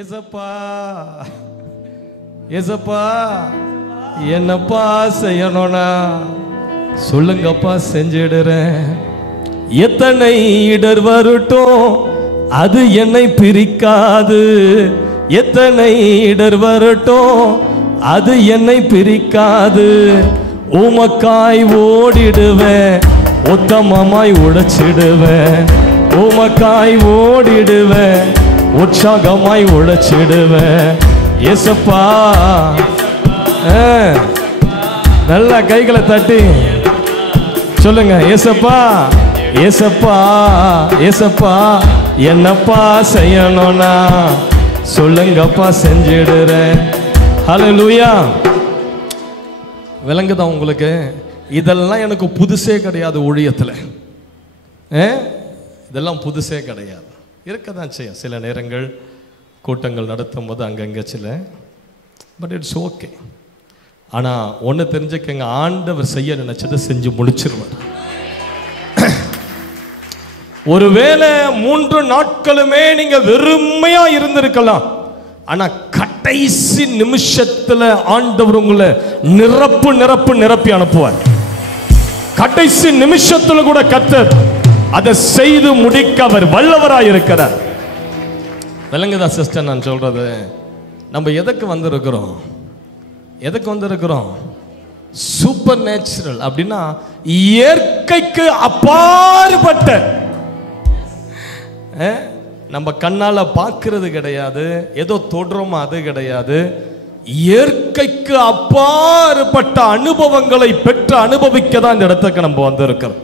ஏசப்பா ஏசப்பா என்னப்பா செய்யணும்னா சொல்லுங்கப்பா செஞ்சிடுறேன். எத்தனை இடர் வரட்டும் அது என்னை பிரிக்காது. எத்தனை இடர் வரட்டும் அது என்னை பிரிக்காது. உமக்காய் ஓடிடுவேன், உத்தமமாய் உழைச்சிடுவேன். உமக்காய் ஓடிடுவேன், உற்சாகமாய் உழைச்சிடுவேன். ஏசப்பா நல்லா கைகளை தட்டி சொல்லுங்க, ஏசப்பா ஏசப்பா ஏசப்பா என்னப்பா செய்யணும்னா சொல்லுங்கப்பா செஞ்சிடுறேன். ஹல்லேலூயா. விளங்குதா உங்களுக்கு? இதெல்லாம் எனக்கு புதுசே கிடையாது. ஊழியத்தில் இதெல்லாம் புதுசே கிடையாது. இருக்கதான் செய்யும் சில நேரங்கள் கூட்டங்கள் நடத்தும் போது அங்கங்கே சில, பட் இட்ஸ் ஓகே. ஆனால் ஒன்று தெரிஞ்சுக்கங்க, ஆண்டவர் செய்ய நினைச்சதை செஞ்சு முடிச்சிருவார். ஒருவேளை 3 நாட்களுமே நீங்க வெறுமையா இருந்திருக்கலாம், ஆனா கடைசி நிமிஷத்துல ஆண்டவர் உங்களை நிரப்பி அனுப்புவார். கடைசி நிமிஷத்துல கூட கர்த்தர் அதை செய்து முடிக்க அவர் வல்லவராய் இருக்கிறார். விளங்குதா சிஸ்டர் நான் சொல்றது? நம்ம எதுக்கு வந்திருக்கிறோம்? எதுக்கு வந்திருக்கிறோம்? சூப்பர் நேச்சுரல் அப்படின்னா இயற்கைக்கு அப்பாற்பட்ட, நம்ம கண்ணால பார்க்கிறது கிடையாது, ஏதோ தொடுறோமா அது கிடையாது. இயற்கைக்கு அப்பாற்பட்ட அனுபவங்களை பெற்று அனுபவிக்க தான் இந்த இடத்துக்கு நம்ம வந்திருக்கிறோம்.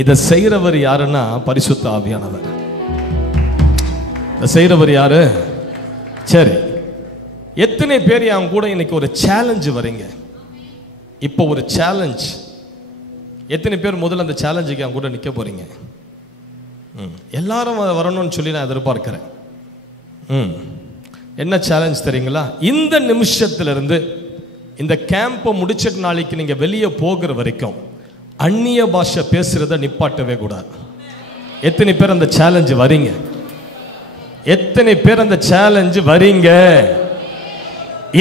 இதை செய்கிறவர் யாருன்னா பரிசுத்த ஆவியானவர். செய்கிறவர் யாரு? சரி, எத்தனை பேர் என் கூட இன்னைக்கு ஒரு சேலஞ்சு வரீங்க? இப்போ ஒரு சேலஞ்ச், எத்தனை பேர் முதல்ல அந்த சேலஞ்சுக்கு என் கூட நிற்க போறீங்க? எல்லாரும் வரணும்னு சொல்லி நான் எதிர்பார்க்கிறேன். என்ன சேலஞ்ச் தெரியுங்களா? இந்த நிமிஷத்திலிருந்து இந்த கேம்பை முடிச்சிட்டு நாளைக்கு நீங்க வெளியே போகிற வரைக்கும் அந்நிய பாஷை பேசுறத நிப்பாட்டவே கூடாது. எத்தனை பேர் அந்த சேலஞ்சு வரீங்க? எத்தனை பேர் அந்த சேலஞ்சு வரீங்க?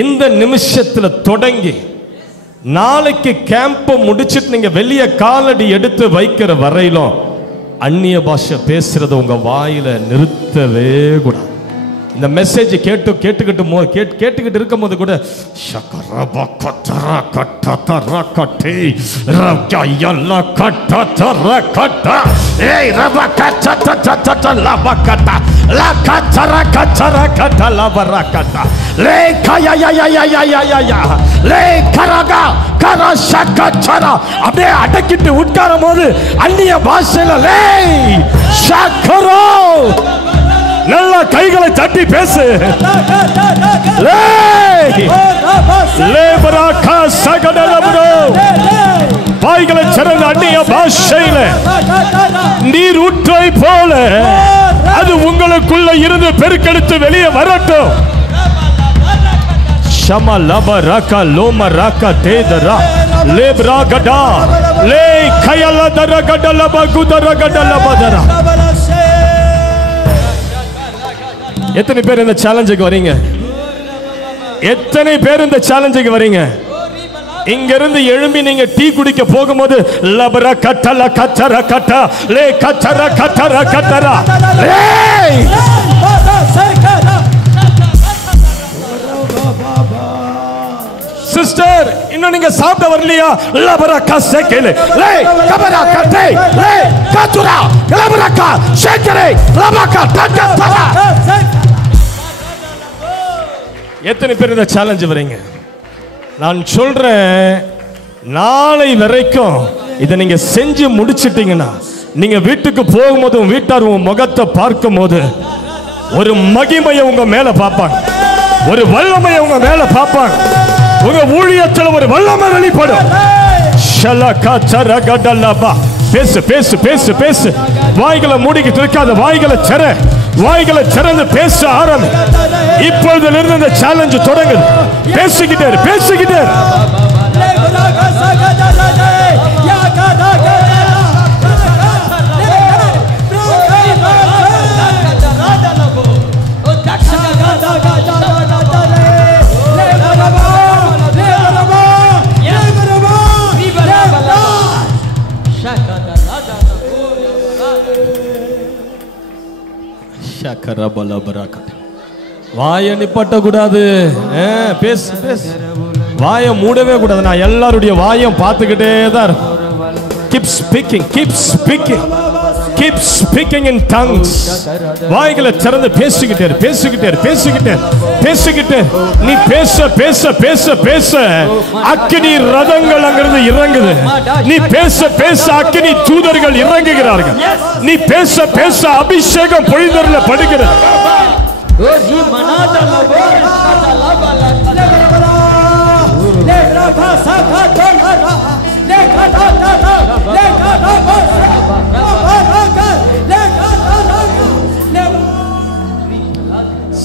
இந்த நிமிஷத்துல தொடங்கி நாளைக்கு கேம்பை முடிச்சிட்டு நீங்க வெளியே காலடி எடுத்து வைக்கிற வரையிலும் அந்நிய பாஷை பேசுறத உங்க வாயில நிறுத்தவே கூடாது. இந்த மெசேஜ் கேட்டுக்கிட்டு இருக்கும் போது கூட அப்படியே அடக்கிட்டு உட்காரும் போது அந்நிய பாஷையில நல்ல கைகளை தட்டி பேசு. வாய்களை சிறந்த அந்நிய பாஷையில நீர் ஊற்றை போல அது உங்களுக்குள்ள இருந்து பெருக்கெடுத்து வெளியே வரட்டும். ஷமா லப ரக லோம ரக தேதரா லேப்ரா கடா லே கயல தர கடல பகுதர கடல பதரா. எத்தனை பேர் இந்த சேலஞ்சுக்கு வரீங்க? எத்தனை பேர் இந்த சேலஞ்சுக்கு வரீங்க? இங்க இருந்து எழும்பி நீங்க டீ குடிக்க போகும்போது லபர கட்டல கச்சர கட்ட லே கச்சர கட்டர கட்டரா சிஸ்டர், இன்னும் நீங்க சாப்பிட வரலையா? லபர கசேகலே லே கபரா கட்டே லே கச்சுரா லபர கசேகலே லபக தட்டதரா. எத்தனை பேர் இந்த சேலஞ்ச் வரீங்க? நான் சொல்றேன், நாளை வரைக்கும் இதை நீங்க செஞ்சு முடிச்சிட்டீங்கன்னா நீங்க வீட்டுக்கு போகும்போது வீட்டார் உங்க முகத்தை பார்க்கும் போது ஒரு மகிமையை உங்க மேல பார்ப்பாங்க, ஒரு வல்லமையை உங்க மேல பார்ப்பாங்க. உங்க ஊழியத்தில் ஒரு வல்லமை வெளிப்படும். பேசு பேசு பேசு பேசு. வாய்களை மூடிக்கிட்டு இருக்காத, வாய்களை திறந்து பேச ஆரம்பி. இப்பொழுதிலிருந்து இந்த சேலஞ்சு தொடங்குது. பேசிக்கிட்டே பேசிக்கிட்டே வாயை நிப்பாட்ட கூடாது. பேசு பேசு, வாயை மூடவே கூடாது. நான் எல்லாருடைய வாயும் பார்த்துக்கிட்டே தான் இருக்கும். Keep speaking, keep speaking, keep speaking in tongues. வாய்களை திறந்து பேசிக்கிட்டே பேசிக்கிட்டே பேசிக்கிட்டே பேசிக்கிட்டே. நீ பேச பேச பேச பேச அக்கினி ரதங்கள் அங்கிருந்து இறங்குது. நீ பேச பேச அக்கினி தூதர்கள் இறங்குகிறார்கள். நீ பேச பேச அபிஷேகம் பொழிதர்ல படுகிறது.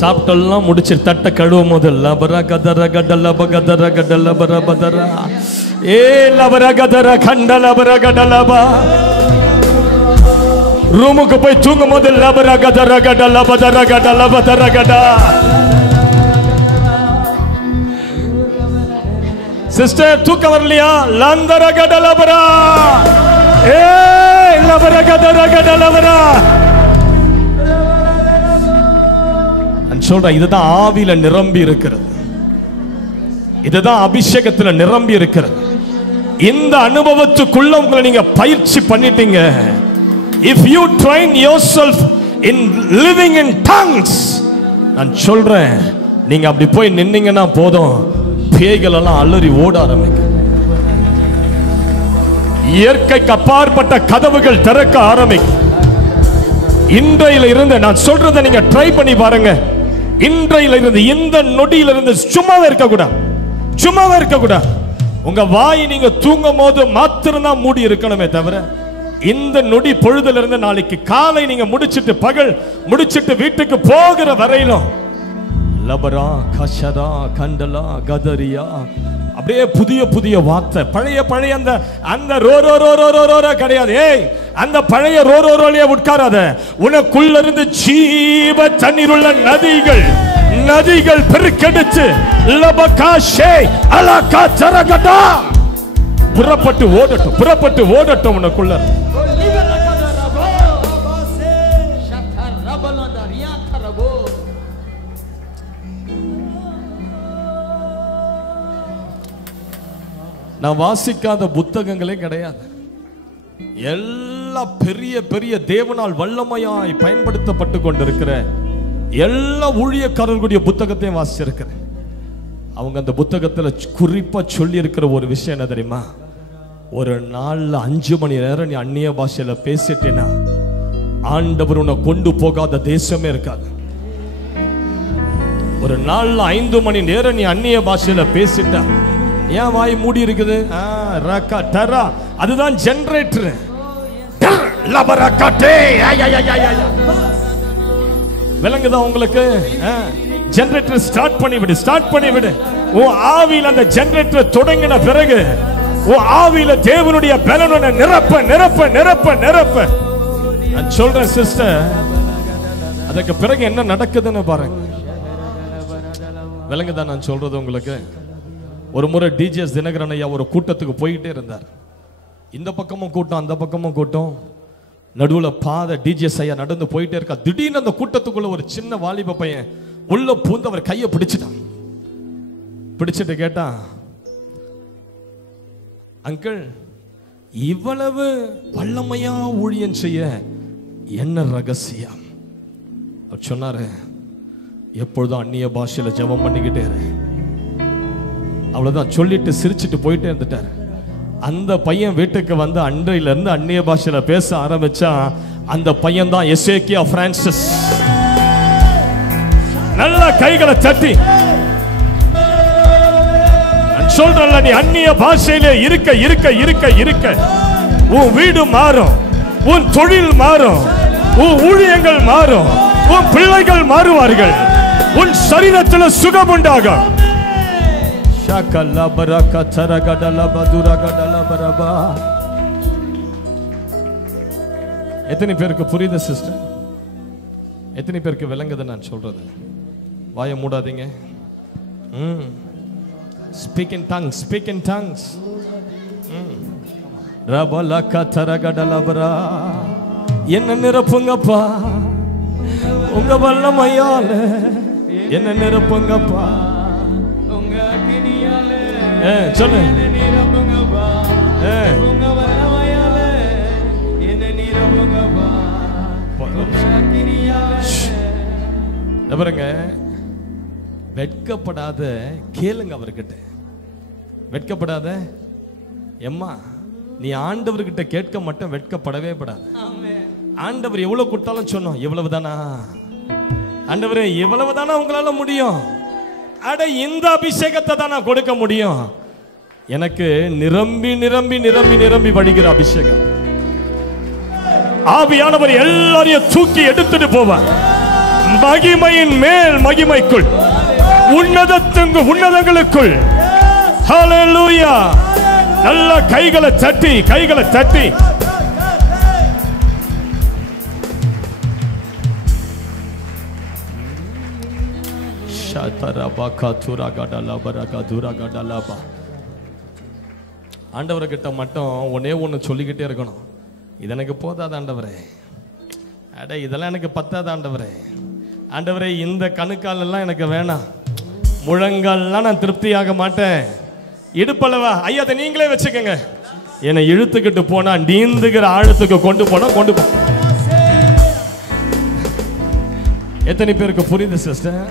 சாப்பிட்டெல்லாம் முடிச்சு தட்ட கழுவும் போது லபர கதர கடல பகதர கடல பர பதர ஏ லபர கதர கண்டல பர கடலபா. ரூமுக்கு போய் தூங்கும் போது லபர கதர கடல பதர கடல பதர கடா. சிஸ்டர் தூக்கம் வரலையா? லந்தர கடல பரா ஏ லபர கதர கடல பரா. சொல்ற இதுதான் ஆவியில நிரம்பி இருக்கிறது. இதுதான் அபிஷேகத்துல நிரம்பி இருக்கிறது. இந்த அனுபவத்துக்குள்ள உங்களை நீங்க பயிற்சி பண்ணிட்டீங்க. If you train yourself in living in tongues, நான் சொல்றேன், நீங்க அப்படி போய் நின்னீங்கன்னா போதும், பேய்கள் எல்லாம் அலறி ஓட ஆரம்பிக்கும். இயற்கைக்கு அப்பாற்பட்ட கதவுகள் திறக்க ஆரம்பிக்கும். இன்றையில இருந்து நான் சொல்றதை நீங்க ட்ரை பண்ணி பாருங்க. இன்றையில இருந்து, இந்த நொடியில இருந்து சும்மாவே இருக்க கூடாது, சும்மாவே இருக்க கூடாது. உங்க வாய் நீங்க தூங்கும் போது மாத்திரம்தான் மூடி இருக்கணுமே தவிர, இந்த நொடி பொழுதுல இருந்து நாளைக்கு காலை நீங்க முடிச்சிட்டு பகல் முடிச்சிட்டு வீட்டுக்கு போகிற வரையிலும் லபரா கஷரா கண்டலா கதரியா அப்படியே புதிய புதிய வார்த்தை. பழைய பழைய அந்த ரோ ரோ ரோ ரோ ரோ ரோ கிடையாது. ஏய், அந்த பழைய ரோ ரோ ரோலியே உட்காராத. உனக்குள்ள இருந்து ஜீவ தண்ணீர் உள்ள நதிகள் நதிகள் பெருக்கெடுத்து லபகாஷே அலகா தரகடா புறப்பட்டு ஓடட்டும், புறப்பட்டு ஓடட்டும் உனக்குள்ள. நான் வாசிக்காத புத்தகங்களே கிடையாது. எல்லா பெரிய பெரிய தேவனால் வல்லமையாய் பயன்படுத்தப்பட்டு கொண்டிருக்கிற எல்லா ஊழியக்காரர்களுடைய புத்தகத்தையும் வாசிச்சிருக்கிறேன். அவங்க அந்த புத்தகத்துல குறிப்பா சொல்லி இருக்கிற ஒரு விஷயம் என்ன தெரியுமா? ஒரு நாள்ல 5 மணி நேரம் நீ அந்நிய பாஷையில பேசிட்டேன்னா ஆண்டவர் உன்னை கொண்டு போகாத தேசமே இருக்காது. ஒரு நாள்ல 5 மணி நேரம் நீ அந்நிய பாஷையில பேசிட்டா, ஏன் வாய் மூடி இருக்குது? அதுதான் ஜெனரேட்டர். விளங்குதா உங்களுக்கு? ஜெனரேட்டர் ஸ்டார்ட் பண்ணி விடு, ஸ்டார்ட் பண்ணி விடு. உன் ஆவியில் அந்த ஜெனரேட்டர் தொடங்கின பிறகு உன் ஆவியில தேவனுடைய பலனை நிரப்ப நிரப்ப நிரப்ப நிரப்ப. நான் சொல்றேன் சிஸ்டர், அதுக்கு பிறகு என்ன நடக்குதுன்னு பாருங்க. விளங்குதா நான் சொல்றது உங்களுக்கு? ஒரு முறை டிஜிஎஸ் தினகரன் ஐயா ஒரு கூட்டத்துக்கு போயிட்டே இருந்தார். இந்த பக்கமும் கூட்டம், அந்த பக்கமும் கூட்டம். நடுவுல பாதை டிஜிஎஸ் ஐயா நடந்து போயிட்டே இருக்கா. திடீர்னு அந்த கூட்டத்துக்குள்ள ஒரு சின்ன வாலிப பையன் உள்ள பூந்து அவர் கையை பிடிச்சிட்டான். பிடிச்சிட்டு கேட்டான், அங்கிள், இவ்வளவு வல்லமையா ஊழியம் செய்ய என்ன ரகசியம்? அவர் சொன்னாரு, எப்பொழுதும் அந்நிய பாஷையில ஜெபம் பண்ணிக்கிட்டே இரு. அவ்வளவுதான் சொல்லிட்டு சிரிச்சிட்டு போயிட்டே இருந்துட்டார். அந்த பையன் வீட்டுக்கு வந்து அன்றையில இருந்து அந்நிய பாஷையில பேச ஆரம்பிச்சா. அந்த பையன் தான் எசேக்கியா பிரான்சிஸ். நல்ல கைகளை தட்டி சொல்றல, நீ அந்நிய பாஷையிலே இருக்க இருக்க இருக்க இருக்க உன் வீடு மாறும், உன் தொழில் மாறும், உன் ஊழியங்கள் மாறும், உன் பிள்ளைகள் மாறுவார்கள், உன் சரீரத்தில் சுகம் உண்டாகும். எத்தனை பேருக்கு புரியுது சிஸ்டர்? எத்தனை பேருக்கு விளங்குது நான் சொல்றது? வாயை மூடாதீங்க. Speak in tongues, speak in tongues. ரபலக தரகடலபரா, என்ன நிரப்புங்கப்பா. ஓ உங்க வல்லமையால என்ன நிரப்புங்கப்பா. உங்க அக்கினியால சொல்லு. என்ன நிரப்புங்கப்பா. உங்க வல்லமையால என்ன நிரப்புங்கப்பா. உங்க அக்கினியால. பாருங்க, வெட்கப்படாத கேளுங்க அவர்கிட்ட. வெட்கப்படாத எம்மா, நீ ஆண்டவர்கிட்ட கேட்க மாட்டேன், வெட்கப்படவே படாது. ஆண்டவர் எவ்வளவு கொடுத்தாலும் சொன்னோம், இவ்வளவுதானா ஆண்டவரே, இவ்வளவுதானா உங்களால முடியும்? அட, இந்த அபிஷேகத்தை தான் நான் கொடுக்க முடியும். எனக்கு நிரம்பி நிரம்பி நிரம்பி நிரம்பி வடிகிற அபிஷேகம். ஆவியானவர் எல்லாரையும் தூக்கி எடுத்துட்டு போவார். மகிமையின் மேல் மகிமைக்குள், உன்னதங்களுக்குள். ஹல்லேலூயா. நல்ல கைகளை தட்டி, கைகளை தட்டி. ஆண்டவர்கிட்ட மட்டும் ஒன்னே ஒன்று சொல்லிக்கிட்டே இருக்கணும், இது எனக்கு போதாது ஆண்டவரே, அட இதெல்லாம் எனக்கு பத்தாது ஆண்டவரே, ஆண்டவரே இந்த கணுக்கால் எல்லாம் எனக்கு வேணாம், முழங்கால்லாம் நான் திருப்தியாக மாட்டேன், இடுப்பளவா ஐயா அதை நீங்களே வச்சுக்கோங்க, என்னை இழுத்துக்கிட்டு போனா நீந்துகிற ஆழத்துக்கு கொண்டு போனா கொண்டு போ. எத்தனை பேருக்கு புரியுது சிஸ்டர்?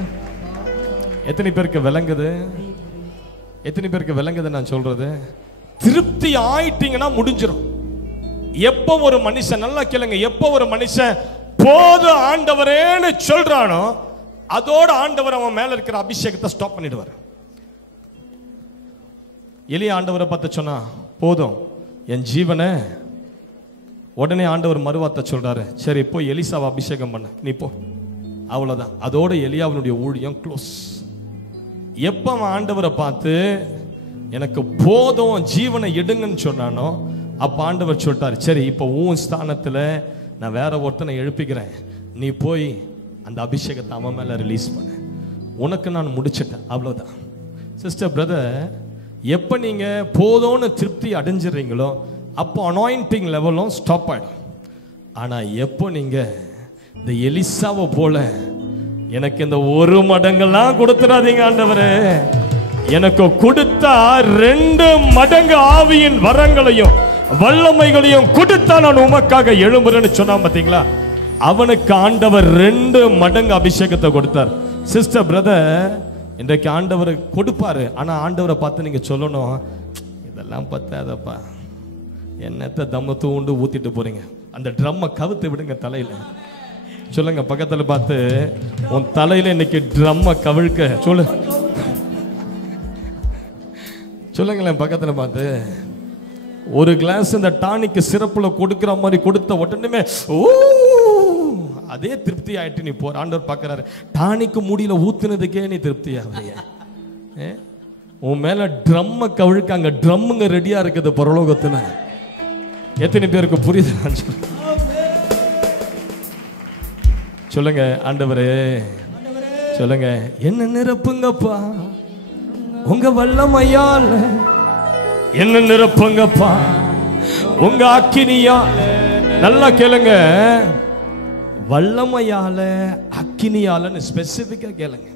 எத்தனை பேருக்கு விளங்குது? எத்தனை பேருக்கு விளங்குது நான் சொல்றது? திருப்தி ஆயிட்டீங்கன்னா முடிஞ்சிடும். எப்போ ஒரு மனுஷன், நல்லா கேளுங்க, எப்போ ஒரு மனுஷன் போது ஆண்டவரேன்னு சொல்றானோ அதோட ஆண்டவர் அவன் மேல இருக்கிற அபிஷேகத்தை ஸ்டாப் பண்ணிடுவார். எலியா ஆண்டவரை பார்த்து சொன்னா போதும் என் ஜீவனை, உடனே ஆண்டவர் மறுவார்த்தை சொல்றாரு, சரி இப்போ எலிசாவை அபிஷேகம் பண்ண நீ போ, அவ்வளவுதான். அதோட எலியாவினுடைய ஊழியம் க்ளோஸ். எப்ப அவன் ஆண்டவரை பார்த்து எனக்கு போதும் ஜீவனை எடுங்கன்னு சொன்னானோ அப்ப ஆண்டவர் சொல்லிட்டாரு, சரி இப்போ உன் ஸ்தானத்துல நான் வேற ஒருத்தனை எழுப்பிக்கிறேன், நீ போய் அந்த அபிஷேகத்தை அவன் மேல ரிலீஸ் பண்ண, உனக்கு நான் முடிச்சிட்டேன், அவ்வளவுதான். சிஸ்டர் பிரதர், எப்ப நீங்க போதும்னு திருப்தி அடைஞ்சிடுறீங்களோ அப்போ அனாயிண்டிங் லெவலும் ஸ்டாப் ஆயிடும். ஆனா எப்போ நீங்க இந்த எலிசாவை போல எனக்கு இந்த ஒரு மடங்கெல்லாம் கொடுத்துடாதீங்க ஆண்டவரே, எனக்கு கொடுத்தா 2 மடங்கு ஆவியின் வரங்களையும் வல்லமைகளையும் கொடுத்தா நான் உமக்காக எழும்புறேன்னு சொன்னா பாத்தீங்களா, அவனுக்கு ஆண்டவர் 2 மடங்கு அபிஷேகத்தை கொடுத்தார். சிஸ்டர் பிரதர், இன்றைக்கு ஆண்டவர் கொடுப்பாரு, ஆனா ஆண்டவரை பார்த்து நீங்க சொல்லணும், இதெல்லாம் பத்தாதப்பா, என்னத்தை தம்ம தூண்டு ஊத்திட்டு போறீங்க, அந்த ட்ரம்மை கவுத்து விடுங்க தலையில. சொல்லுங்க பக்கத்துல பார்த்து, உன் தலையில இன்னைக்கு ட்ரம்மை கவிழ்க்க சொல்லு. சொல்லுங்களேன் பக்கத்துல பார்த்து. ஒரு கிளாஸ் இந்த டானிக்கு சிறப்புல கொடுக்கிற மாதிரி கொடுத்த உடனே ஓ அதே திருப்தி ஆயிட்டு நீ போற. ஆண்டவர் பார்க்கறாரு, டானிக்கு முடியல ஊத்துனதுக்கே நீ திருப்தி ஆகலையே, உன் மேல ட்ரம்மை கவிழ்க்க அங்க ட்ரம்முங்க ரெடியா இருக்குது பரலோகத்துல. எத்தனை பேருக்கு புரியுது? சொல்லுங்க ஆண்டவரே, சொல்லுங்க, என்ன நிரப்புங்கப்பா உங்க வல்லமையால, என்ன நிரப்புங்கப்பா உங்க அக்கினியால. நல்லா கேளுங்க, வல்லமையால அக்கினியாலன்னு ஸ்பெசிபிக்கா கேளுங்க.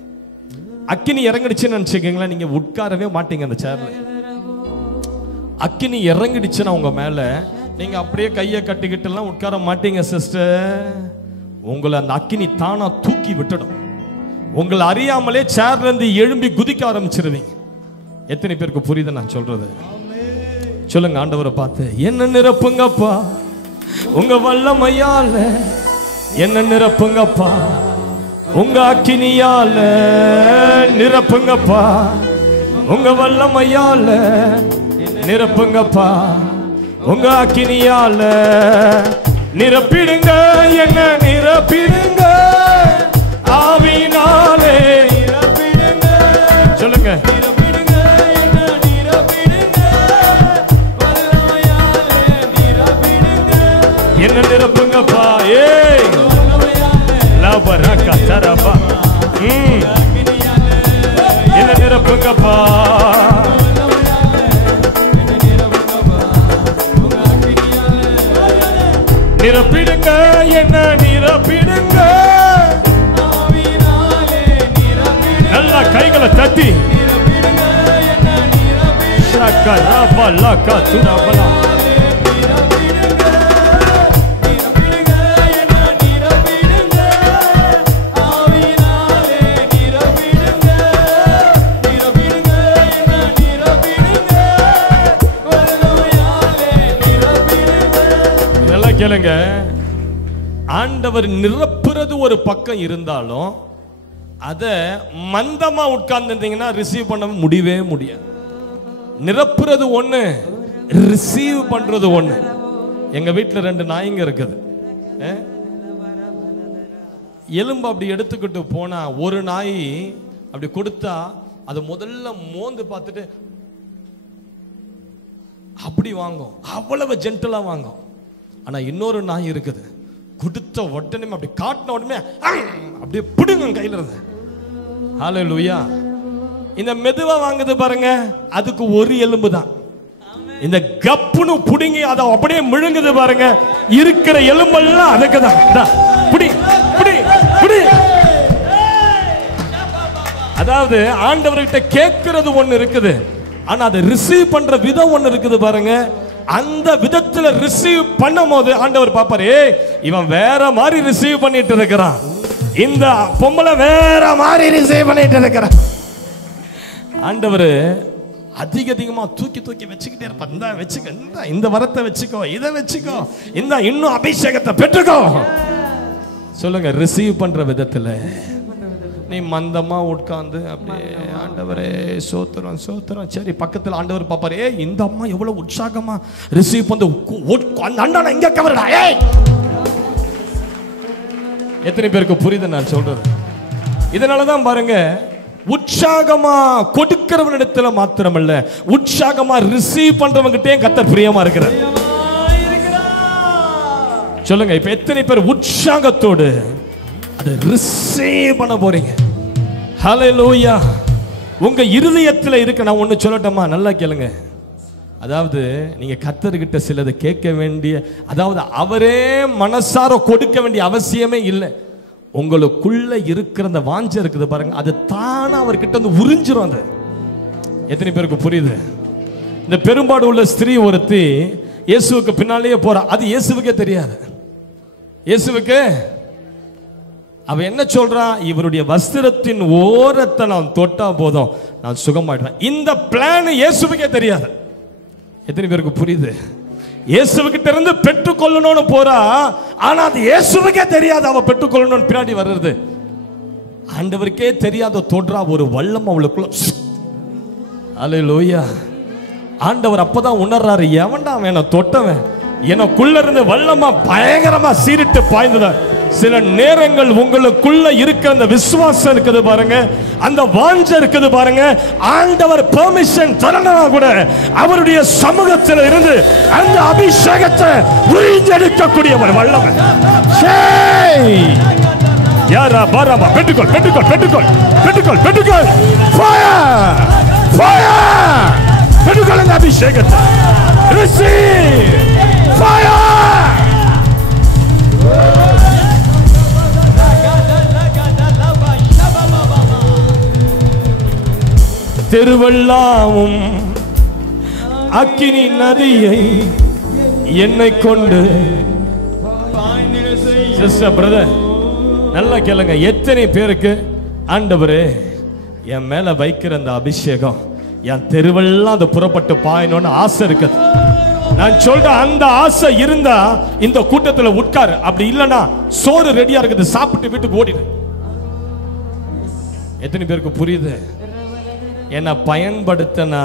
அக்கினி இறங்கிடுச்சுன்னு நினைச்சுக்கீங்களா, நீங்க உட்காரவே மாட்டீங்க அந்த சேர்ல. அக்கினி இறங்கிடுச்சுன்னா உங்க மேல நீங்க அப்படியே கையை கட்டிக்கிட்டு எல்லாம் உட்கார மாட்டீங்க சிஸ்டர். உங்களை அந்த அக்கினி தானா தூக்கி விட்டுடும். உங்களை அறியாமலே சேர்ல இருந்து எழும்பி குதிக்க ஆரம்பிச்சிருவீங்க. எத்தனை பேருக்கு புரியுது நான் சொல்றது? சொல்லுங்க ஆண்டவரை பார்த்து, என்ன நிரப்புங்கப்பா உங்க வல்லமையால, என்ன நிரப்புங்கப்பா உங்க அக்கினியால, நிரப்புங்கப்பா உங்க வல்லமையால, நிரப்புங்கப்பா உங்க அக்கினியால, நிரப்பிடுங்க என்ன நிரப்பிடுங்க ஆவினாலே, நிரப்பிடுங்க. சொல்லுங்க, நிரப்பிடுங்க என்ன நிரப்பிடுங்க வல்லமையாலே, நிரப்பிடுங்க என்ன நிரப்புங்கப்பா. ஏய் லபரக தரபா, என்ன நிரப்புங்கப்பா. நிரப்பிடுங்க என்ன நிரப்பிடுங்க ஊத்தி கேளுங்க. ஆண்டவர் நிரப்புறது ஒரு பக்கம் இருந்தாலும் அத மந்தமா உட்கார்ந்துட்டீங்கன்னா ரிசீவ் பண்ண முடியவே முடியாது. நிரப்புறது ஒண்ணு, ரிசீவ் பண்றது ஒண்ணு. எங்க வீட்டுல 2 நாய்ங்க இருக்குது. எலும்பு அப்படி எடுத்துக்கிட்டு போனா ஒரு நாய் அப்படி கொடுத்தா அதை முதல்ல மோந்து பார்த்துட்டு அப்படி வாங்கும், அவ்வளவு ஜென்டலா வாங்கும். ஆனா இன்னொரு நாய் இருக்குது, கொடுத்த உடனே அப்படி காட்டின உடனே அப்படியே பிடுங்க கையில இருந்து. ஹல்லேலூயா. இந்த மெதுவா வாங்குது பாருங்க, அதுக்கு ஒரு எலும்பு தான். இந்த கப்புனு புடுங்கி அதை அப்படியே முழுங்குது பாருங்க, இருக்கிற எலும்பெல்லாம் அதுக்கு தான். புடி புடி புடி. அதாவது ஆண்டவர்கிட்ட கேட்கிறது ஒண்ணு இருக்குது, ஆனா அதை ரிசீவ் பண்ற விதம் ஒண்ணு இருக்குது பாருங்க. அந்த விதத்துல ரிசீவ் பண்ணும்போது ஆண்டவர் பாப்பாரு, இவன் வேற மாதிரி ரிசீவ் பண்ணிட்டு இருக்கிறான், இந்த பொம்பளை வேற மாதிரி ரிசீவ் பண்ணிட்டு இருக்கிறான். ஆண்டவர் அதிகமா தூக்கி தூக்கி வச்சுக்கிட்டே இருப்பார். இந்த வச்சுக்க, இந்த வரத்தை வச்சுக்கோ, இதை வச்சுக்கோ, இந்த இன்னும் அபிஷேகத்தை பெற்றுக்கோ. சொல்லுங்க, ரிசீவ் பண்ற விதத்துல. நீ மந்தமா உட்கார்ந்து அப்படியே ஆண்டவரே சோத்திரம் சோத்திரம். சரி, பக்கத்துல ஆண்டவர் பாப்பாரு, இந்த அம்மா எவ்வளவு உற்சாகமா ரிசீவ் பண்ணி அண்ணா இங்க கவரடா. எத்தனை பேருக்கு புரியுது நான் சொல்றது? இதனாலதான் பாருங்க, உற்சாகமா கொடுக்கிறவனிடத்துல மாத்திரமல்ல, உற்சாகமா ரிசீவ் பண்றவங்கிட்டே கர்த்தர் பிரியமா இருக்கிறார். சொல்லுங்க, இப்ப எத்தனை பேர் உற்சாகத்தோடு அதை ரிசீவ் பண்ண போறீங்க? ஹல்லேலூயா. உங்க இருதயத்துல இருக்க நான் ஒண்ணு சொல்லட்டுமா? நல்லா கேளுங்க. அதாவது நீங்க கர்த்தர்கிட்ட சிலது கேட்க வேண்டிய, அதாவது அவரே மனசார கொடுக்க வேண்டிய அவசியமே இல்லை. உங்களுக்குள்ள இருக்கிற அந்த வாஞ்சை இருக்குது பாருங்க, அது தானா அவர்கிட்ட வந்து உறிஞ்சிரும். அது எத்தனை பேருக்கு புரியுது? இந்த பெரும்பாடு உள்ள ஸ்திரீ ஒருத்தி இயேசுவுக்கு பின்னாலேயே போறா. அது இயேசுவுக்கே தெரியாது. இயேசுவுக்கு அவ என்ன சொல்றா? இவருடைய வஸ்திரத்தின் ஓரத்தை நான் தொட்டா போதும், நான் சுகமாயிடுவேன். இந்த பிளான் இயேசுவுக்கே தெரியாது. எத்தனை பேருக்கு புரியுது? இயேசுவுக்கிட்ட இருந்து பெற்றுக்கொள்ளணும்னு போறா, ஆனா அது இயேசுவுக்கே தெரியாது அவ பெற்றுக்கொள்ளணும்னு பின்னாடி வர்றது. ஆண்டவருக்கே தெரியாத தொடுறா ஒரு வல்லம் அவளுக்குள்ள. அல்லேலூயா. ஆண்டவர் அப்பதான் உணர்றாரு, எவன்டா அவன் தொட்டவன், எனக்குள்ள இருந்து வல்லமா பயங்கரமா சீரிட்டு பாய்ந்ததா. சில நேரங்கள் உங்களுக்குள்ள இருக்க அந்த விசுவாசம் இருக்குது பாருங்க, அந்த வாஞ்சை இருக்குது பாருங்க, ஆண்டவர் பெர்மிஷன் தரனா கூட அவருடைய சமூகத்தில் இருந்து அந்த அபிஷேகத்தை உறிஞ்செடுக்கக்கூடிய ஒரு வல்லமை. யாரா பாராமா, பெற்றுக்கொள் பெற்றுக்கொள் பெற்றுக்கொள் பெற்றுக்கொள் பெற்றுக்கொள். Fire fire. பெற்றுக்கொள் அந்த அபிஷேகத்தை. Receive fire. திருவெல்லாமும் அக்கினி நதியை என்னை கொண்டு. சிஸ்டர் பிரதர் நல்லா கேளுங்க, எத்தனை பேருக்கு ஆண்டவரே என் மேல வைக்கிற அந்த அபிஷேகம் என் தெருவெல்லாம் அது புறப்பட்டு பாயணும்னு ஆசை இருக்குது. நான் சொல்றேன், அந்த ஆசை இருந்தா இந்த கூட்டத்தில் உட்காரு. அப்படி இல்லைன்னா சோறு ரெடியா இருக்குது, சாப்பிட்டு வீட்டுக்கு ஓடிடு. எத்தனை பேருக்கு புரியுது? என்ன பயன்படுத்தினா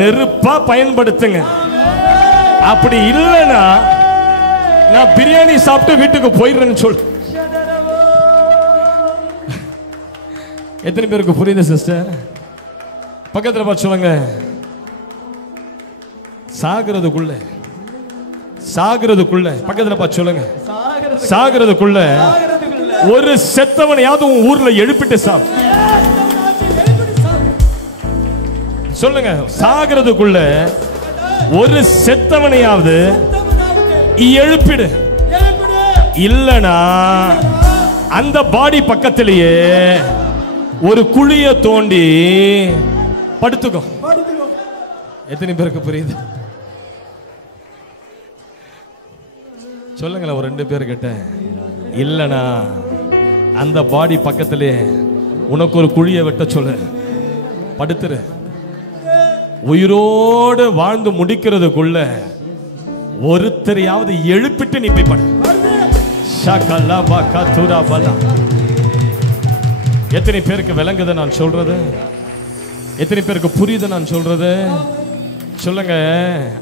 நெருப்பா பயன்படுத்துங்க. அப்படி இல்லைன்னா நான் பிரியாணி சாப்பிட்டு வீட்டுக்கு போயிடுறேன்னு சொல். எத்தனை பேருக்கு புரியுது சிஸ்டர்? பக்கத்துல பார்த்து சொல்லுங்க, சாகிறதுக்குள்ள சாகிறதுக்குள்ள பக்கத்துல பார்த்து சொல்லுங்க, சாகிறதுக்குள்ள ஒரு செத்தவனையாவது உன் ஊர்ல எழுப்பிட்டு சாப்பிடு. சொல்லுங்க, சாகிறதுக்குள்ள ஒரு செத்தவனையாவது எழுப்பிடு. இல்லனா அந்த பாடி பக்கத்திலேயே ஒரு குழிய தோண்டி படுத்துக்கோ. எத்தனை பேருக்கு புரியுது? சொல்லுங்களேன் ஒரு 2 பேர் கிட்ட. இல்லனா அந்த பாடி பக்கத்திலே உனக்கு ஒரு குழிய வெட்ட சொல்லு, படுத்துரு. உயிரோடு வாழ்ந்து முடிக்கிறதுக்குள்ள ஒருத்தரையாவது எழுப்பிட்டு நீ போய் படு. எத்தனை பேருக்கு விளங்குது நான் சொல்றது? எத்தனை பேருக்கு புரியுது நான் சொல்றது? சொல்லுங்க.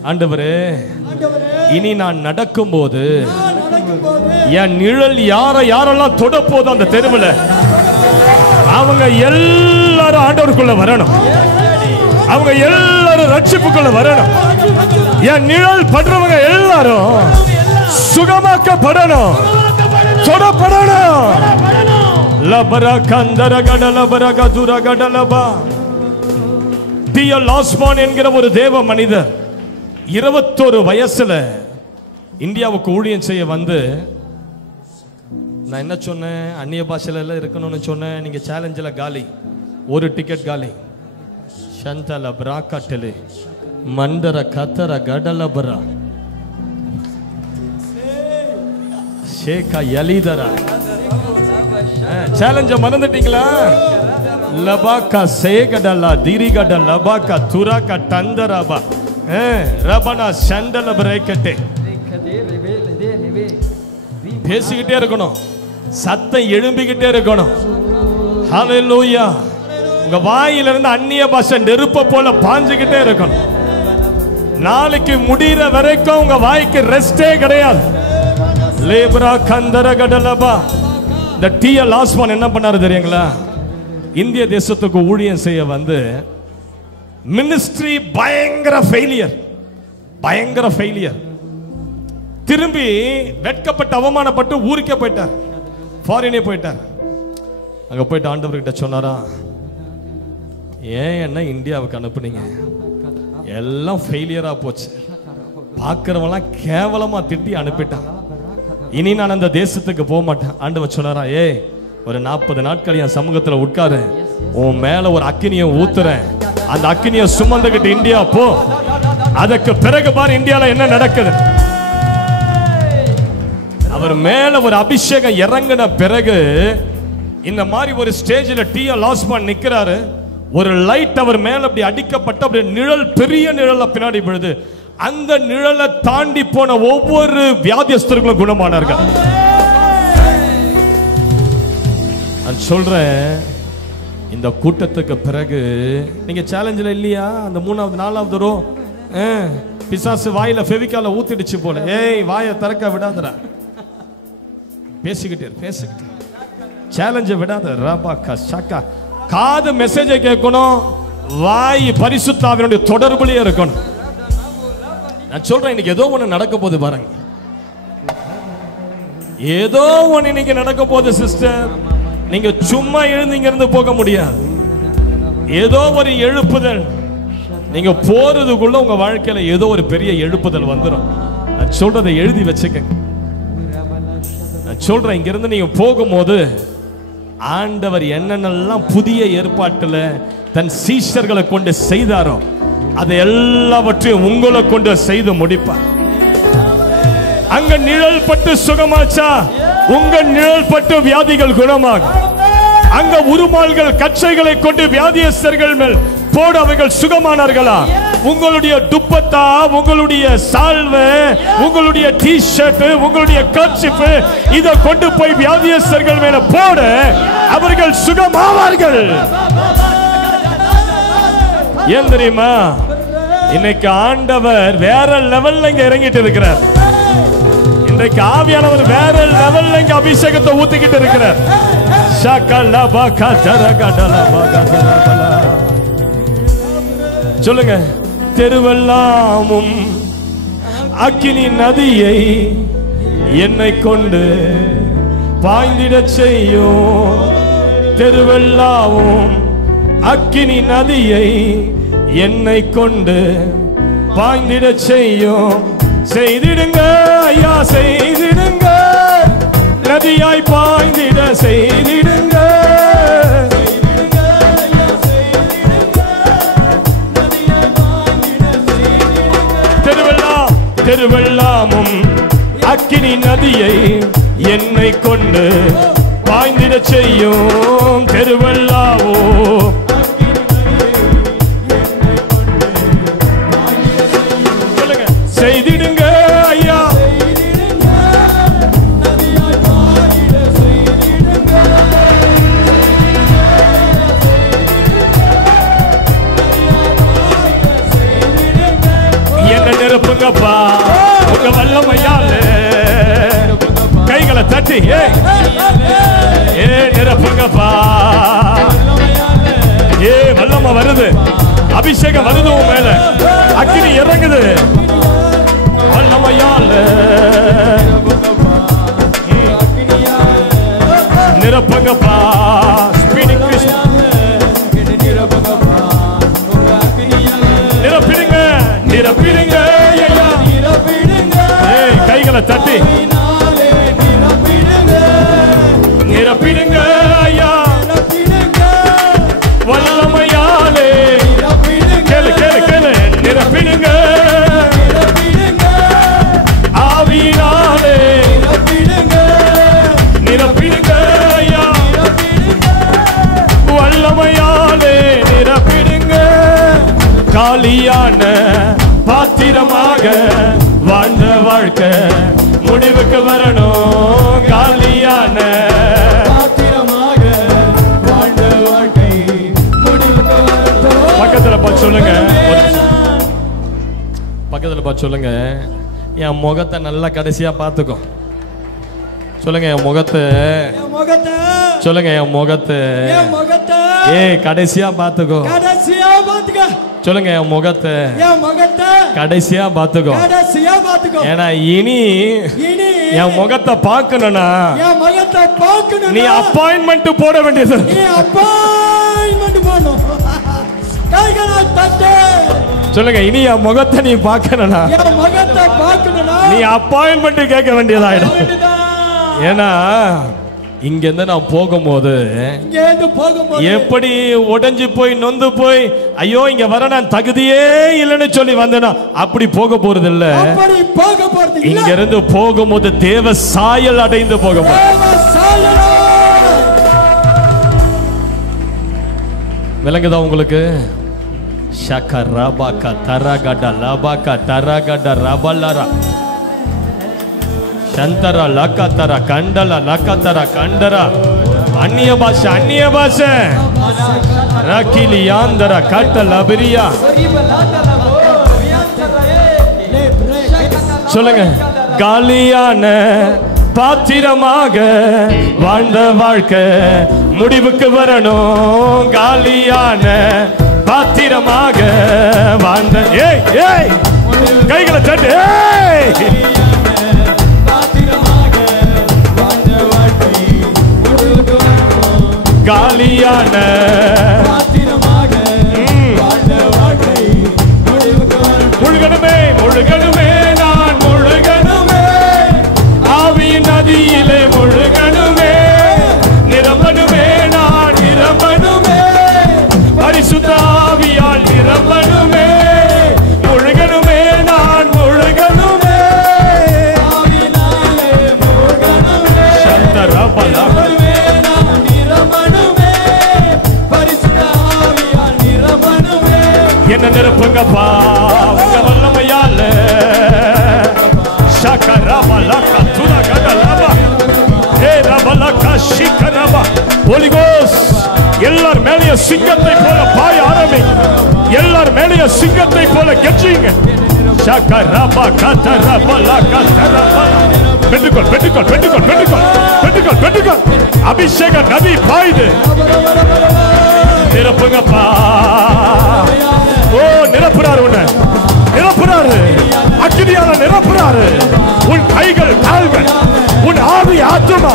ஆண்டவரே, இனி நான் நடக்கும்போது என் நிழல் யாரெல்லாம் தொட போதும் அந்த தெருவில் அவங்க எல்லாரும் ஆண்டவருக்குள்ள வரணும். அவங்க எல்லாரும் ரட்சிப்புக்குள்ள வரணும். என் நிழல் படுறவங்க எல்லாரும் சுகமாக்கப்படணும், தொடப்படணும். லபரா கந்தர கடலபர கதுர கடலபா. லாஸ்மான் என்கிற ஒரு தேவ மனிதர் 21 வயசுல இந்தியாவுக்கு ஊழியம் செய்ய வந்து, நான் என்ன சொன்னேன்? அந்நிய பாஷையில எல்லாம் இருக்கணும்னு சொன்னேன். நீங்க சேலஞ்சில் காலி, ஒரு டிக்கெட் காலி. சந்தல பிராக்கட்டலே மண்டர கத்தர கடலபரா ஷேகா யலிதரா. சேலஞ்ச மறந்துட்டீங்களா? லபாக்கா சேகடலா திரிகட லபாக்கா துராக்கா தந்தரபா ரபனா சண்டல பிரேக்கட்டே. பேசிக்கிட்டே இருக்கணும், சத்தம் எழும்பிக்கிட்டே இருக்கணும். ஹல்லேலூயா. உங்க வாயிலிருந்து அந்நிய பாஷை நெருப்ப போல பாஞ்சுக்கிட்டே இருக்கணும். நாளைக்கு முடிகிற வரைக்கும் உங்க வாய்க்கு ரெஸ்டே கிடையாது. லேப்ரா கந்தர கடலபா. இந்த டி.எல். ஆஸ்மான் என்ன பண்ணாரு தெரியுங்களா? இந்திய தேசத்துக்கு ஊழியம் செய்ய வந்து மினிஸ்ட்ரி பயங்கர ஃபெயிலியர், பயங்கர ஃபெயிலியர். திரும்பி வெட்கப்பட்டு அவமானப்பட்டு ஊருக்கே போயிட்டார், ஃபாரினே போயிட்டார். அங்க போயிட்டு ஆண்டவர்கிட்ட சொன்னாரா, ஏன் என்ன இந்தியாவுக்கு அனுப்புனீங்க? எல்லாம் ஃபெயிலியரா போச்சு, பார்க்கிறவெல்லாம் கேவலமா திட்டி அனுப்பிட்டான். இனி நான் அந்த தேசத்துக்கு போக மாட்டேன். ஆண்டவர் சொன்னாரா, ஏய் ஒரு 40 நாட்கள் என் சமூகத்துல உட்காரு, உன் மேல ஒரு அக்கினியை ஊத்துறேன், அந்த அக்கினியை சுமந்துகிட்டு இந்தியா போ. அதுக்கு பிறகு பாரு இந்தியால என்ன நடக்குது. அவர் மேல ஒரு அபிஷேகம் இறங்கின பிறகு இந்த மாதிரி ஒரு ஸ்டேஜில் டி.எல். ஆஸ்மான் நிக்கிறாரு. ஒரு லைட் அவர் மேல அப்படி அடிக்கப்பட்ட அப்படி நிழல், பெரிய நிழல் பின்னாடி விழுது. அந்த நிழலை தாண்டி போன ஒவ்வொரு வியாதியஸ்தர்களும் குணமானார்கள். நான் சொல்றேன், இந்த கூட்டத்துக்கு பிறகு நீங்க சேலஞ்சில் இல்லையா? அந்த 3வது 4வது ரோ பிசாசு வாயில ஃபெவிகால ஊத்திடுச்சு போல. ஏய் வாயை திறக்க விடாதடா, பேசிக்கிட்டே பேசிக்கிட்டே சேலஞ்ச விடாத. ரபாக்கா ஷாக்கா. காது மெசேஜை கேட்கணும், வாய் பரிசுத்த ஆவியினுடைய தொடர்புலயே இருக்கணும். நான் சொல்றேன், இன்னைக்கு ஏதோ ஒண்ணு நடக்க போகுது பாருங்க. ஏதோ ஒண்ணு இன்னைக்கு நடக்க போகுது சிஸ்டர். நீங்க சும்மா எழுந்திங்க இருந்து போக முடியாது. ஏதோ ஒரு எழுப்புதல், நீங்க போறதுக்குள்ள உங்க வாழ்க்கையில ஏதோ ஒரு பெரிய எழுப்புதல் வந்துடும். நான் சொல்றதை எழுதி வச்சுக்க. நான் சொல்றேன், இங்க இருந்து நீங்க போகும்போது ஆண்டவர் என்னென்னலாம் புதிய ஏற்பாட்டுல தன் சீஷர்களை கொண்டு செய்தாரோ அதை எல்லாவற்றையும் உங்களை கொண்டு செய்து முடிப்பார். அங்க நிழல் பட்டு சுகமாச்சா, உங்க நிழல் பட்டு வியாதிகள் குணமாகும். அங்க உருமால்கள் கச்சைகளை கொண்டு வியாதியஸ்தர்கள் மேல் போட அவைகள் சுகமானார்களா? உங்களுடைய துப்பத்தா, உங்களுடைய சால்வை, உங்களுடைய டி-ஷர்ட், உங்களுடைய கர்ச்சீஃப், இதை கொண்டு போய் வியாதியஸ்தர்கள் மேல போட அவர்கள் சுகமாவார்கள். ஏன் தெரியுமா? இன்னைக்கு ஆண்டவர் வேற லெவல்ல இங்க இறங்கிட்டு இருக்கிறார். இன்றைக்கு ஆவியானவர் வேற லெவல்ல இங்க அபிஷேகத்தை ஊத்திக்கிட்டு இருக்கிறார். சொல்லுங்க. தெருவெல்லாமும் அக்கினி நதியை என்னை கொண்டு பாய்ந்திட செய்யும். தெருவெல்லாமும் அக்கினி நதியை என்னை கொண்டு பாய்ந்திட செய்யும். செய்திடுங்க ஐயா, செய்திடுங்க, நதியாய் பாய்ந்திட செய்திடுங்க. நதியை என்னை கொண்டு பாய்ந்திட செய்யும் தெருவெல்லாவோ சொல்லுங்க செய்திடுங்க ஐயா என்ன நிரப்புங்கப்பா உங்க வல்லமையால கைகளை தட்டி நிரப்புங்கப்பா வல்லமை வருது அபிஷேகம் வருது உன் மேல அக்கினி இறங்குது வல்லமையால நிரப்புங்கப்பா நிரப்பிடுங்க நிரப்பிடுங்க கைகளை தட்டி நிரப்பிடுங்க ஐயா வல்லமையாலே கேளு கேளு கேளு நிரப்பிடுங்க ஆவியினாலே நிரப்பிடுங்க ஐயா வல்லமையாலே நிரப்பிடுங்க காலியான பாத்திரமாக வாழ்ந்த வாழ்க்கை முடிவுக்கு வரணும் காலியான பாத்திரமாக வாழ்ந்த வாழ்க்கை முடிவுக்கு வரணும் பக்கத்துல பார்த்து சொல்லுங்க பக்கத்துல பார்த்து சொல்லுங்க என் முகத்தை நல்லா கடைசியா பார்த்துக்கோ சொல்லுங்க என் முகத்தை சொல்லுங்க என் முகத்தை கடைசியா பார்த்துக்கோ சொல்லுங்க என் முகத்தை கடைசியா பார்த்துக்கோ ஏன்னா இனி என் முகத்தை பார்க்கணும்னா நீ அப்பாயின்மெண்ட் போட வேண்டியது சொல்லுங்க இனி என் முகத்தை நீ பார்க்கணும்னா நீ அப்பாயின்மெண்ட் கேட்க வேண்டியதாயிடும் ஏன்னா இங்க இருந்து நான் போகும்போது எப்படி உடைஞ்சு போய் நொந்து போய் ஐயோ இங்க வர நான் தகுதியே இல்லைன்னு சொல்லி வந்தேனா அப்படி போக போறது இல்ல இங்க இருந்து போகும்போது தேவ சாயல் அடைந்து போக விளங்குதா உங்களுக்கு ஷக்கரபாக தரகட லபாக தரகட ரபலரா சந்தர லக்கத்தர கண்டல லக்கத்தர கண்டர அந்நிய பாஷை ரக்கிலியாந்தர கட்ட லபரியா சொல்லுங்க காலியான பாத்திரமாக வாழ்ந்த வாழ்க்கை முடிவுக்கு வரணும் காலியான பாத்திரமாக வாழ்ந்த கைகளை தட்டு காலியான முழுகணுமே முழுகணுமே நான் முழுகணுமே ஆவியின் நதியிலே முழுகணுமே நிரம்பணுமே நான் நிரம்பணுமே பரிசுத்த ஆவியால் நிரம்பணுமே முழுகணுமே நான் முழுகணுமே சந்தரபலா என்ன நிரப்புங்கப்பா உங்க வல்லமையால ஷக்கரபலக துரகடலபா ஏரபலக ஷிக்கரபா ஹோலி கோஸ்ட் எல்லார் மேலயே சிங்கத்தை போல பாய ஆரம்பி எல்லார் மேலயே சிங்கத்தை போல கெஞ்சுங்க ஷக்கரபா கதரபலக தரபா பெட்டுகோல் பெட்டுகோல் பெட்டுகோல் பெட்டுகோல் பெட்டுகோல் பெட்டுகோல் அபிஷேக நதி பாயுது நிரப்புங்கப்பா ஓ நிரப்புறாரு உன்னை நிரப்புறாரு அக்கினியால நிரப்புறாரு உன் கைகள் கால்கள் உன் ஆவி ஆத்துமா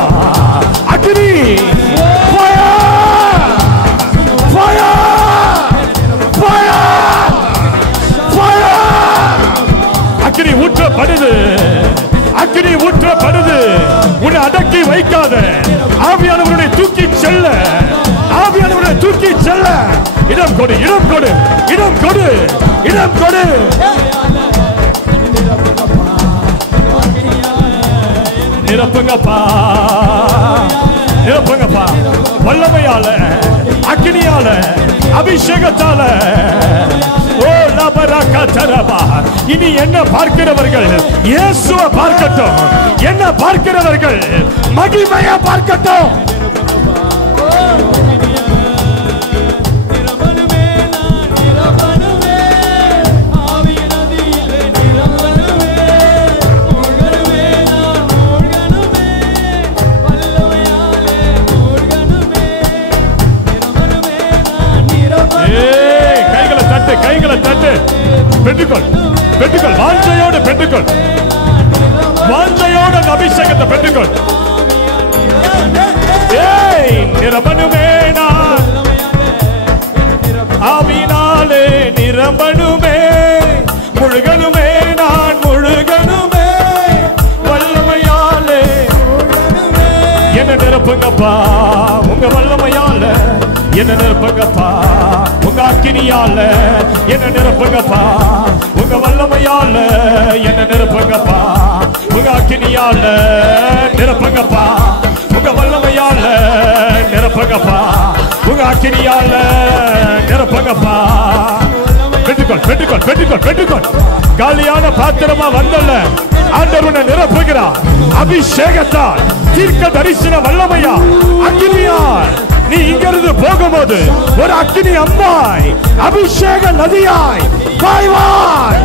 அக்கினி ஃபயர் ஃபயர் ஃபயர் ஃபயர் அக்கினி ஊற்றப்படுது அக்கினி ஊற்றப்படுது உன்னை அடக்கி வைக்காத ஆவியானவருடைய தூக்கி செல்ல ஆவியானவரை தூக்கி செல்ல இடம் கொடு இடம் கொடு இடம் கொடு இடம் கொடு நிரப்புங்கப்பா, நிரப்புங்கப்பா. வல்லமையால, அக்கினியால, அபிஷேகத்தால. ஓ லபரக தரபா. இனி என்ன பார்க்கிறவர்கள் இயேசுவை பார்க்கட்டும், என்ன பார்க்கிறவர்கள் மகிமையை பார்க்கட்டும். கைகளை தட்டு, பெற்றுக்கொள், பெற்றுக்கொள். வாஞ்சையோடு பெற்றுக்கொள், வாஞ்சையோடு அபிஷேகத்தை பெற்றுக்கொள். நிரம்பணுமே நான் ஆவியினாலே, நிரம்பணுமே, முழுகணுமே நான், முழுகணுமே வல்லமையாலே. என்ன நிரப்புங்கப்பா உங்க வல்லமையால, என்ன நிரப்புங்கப்பா உங்க அக்கினியால, என்ன நிரப்புங்கப்பா உங்க வல்லமையால, என்ன நிரப்புங்கப்பா உங்க அக்கினியால, நிரப்புங்கப்பா உங்க வல்லமையால, நிரப்புங்கப்பா உங்க அக்கினியால, நிரப்புங்கப்பா. பெற்றுக்கொள், பெற்றுக்கொள், பெற்றுக்கொள், பெற்றுக்கொள். காலியான பாத்திரமா வந்தல்ல, ஆண்டவனை நிரப்புகிறார் அபிஷேகத்தால், தீர்க்க தரிசன வல்லமையா, அக்கினியால். நீ இங்கிருந்து போகும்போது ஒரு அக்கினி அம்மாய், அபிஷேக நதியாய் பாய்வாய்.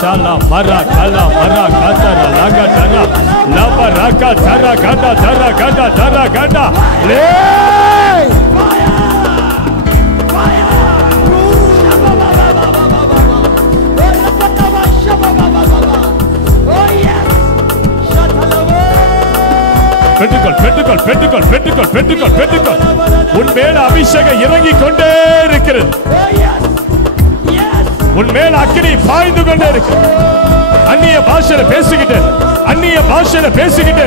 ஷாலா மரா கலா மரா கதரா லகா தரா லப ரகா தரா கதா தரா கதா தரா கதா லே. பெற்றுக்கொள், பெற்றுக்கொள், பெற்றுக்கொள், பெற்றுக்கொள், பெற்றுக்கொள், பெற்றுக்கொள். உன் மேல அபிஷேகம் இறங்கிக் கொண்டே இருக்கிறது, உன் மேல அக்கினி பாய்ந்து கொண்டே இருக்கு. அந்நிய பாஷையில பேசிக்கிட்டு, அந்நிய பாஷையில பேசிக்கிட்டு,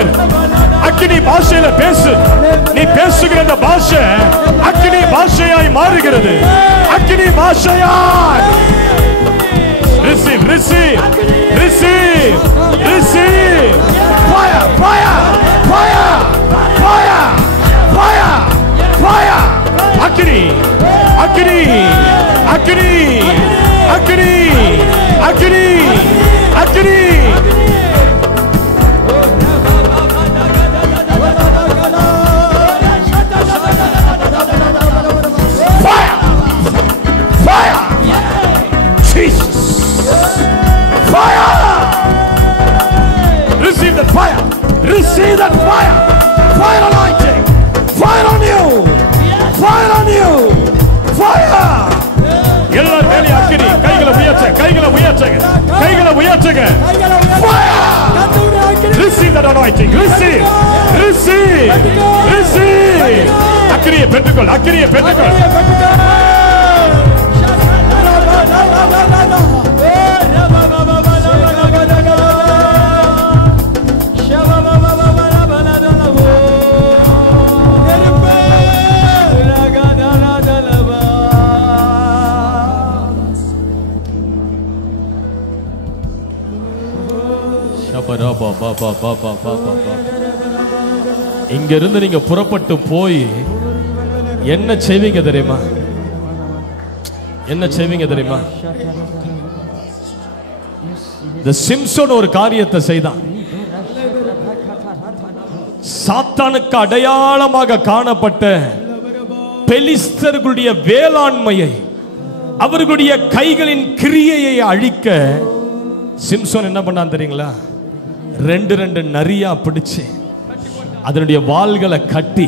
அக்கினி பாஷையில பேசு. நீ பேசுகிற அந்த பாஷை அக்கினி பாஷையாய் மாறுகிறது, அக்கினி பாஷையாய். Receive, receive, receive, receive. Fire, fire, fire, fire, fire, fire. Akini, akini, akini, akini, akini, akini. Fire, fire, Jesus. Fire! Receive that fire! Receive that fire! Fire anointing! Fire on you! Fire on you! Fire! எல்லாரும் மேலே அக்கினி. கைகளை உயர்த்துங்க, கைகளை உயர்த்துங்க, கைகளை உயர்த்துங்க. Fire! Receive that anointing! Receive! Receive! Receive! அக்கினியை பெற்றுக்கொள், அக்கினியை பெற்றுக்கொள். இங்க இருந்து நீங்க புறப்பட்டு போய் என்ன செய்வீங்க தெரியுமா? என்ன செய்வீங்க தெரியுமா? இந்த சிம்சோன் ஒரு காரியத்தை செய்தான். சாத்தானுக்கு அடையாளமாக காணப்பட்ட பெலிஸ்தர்களுடைய வேளாண்மையை, அவர்களுடைய கைகளின் கிரியையை அழிக்க சிம்சோன் என்ன பண்ணான் தெரியுங்களா? ரெண்டு ரெண்டு நரியா பிடிச்சு அதனுடைய வாள்களை கட்டி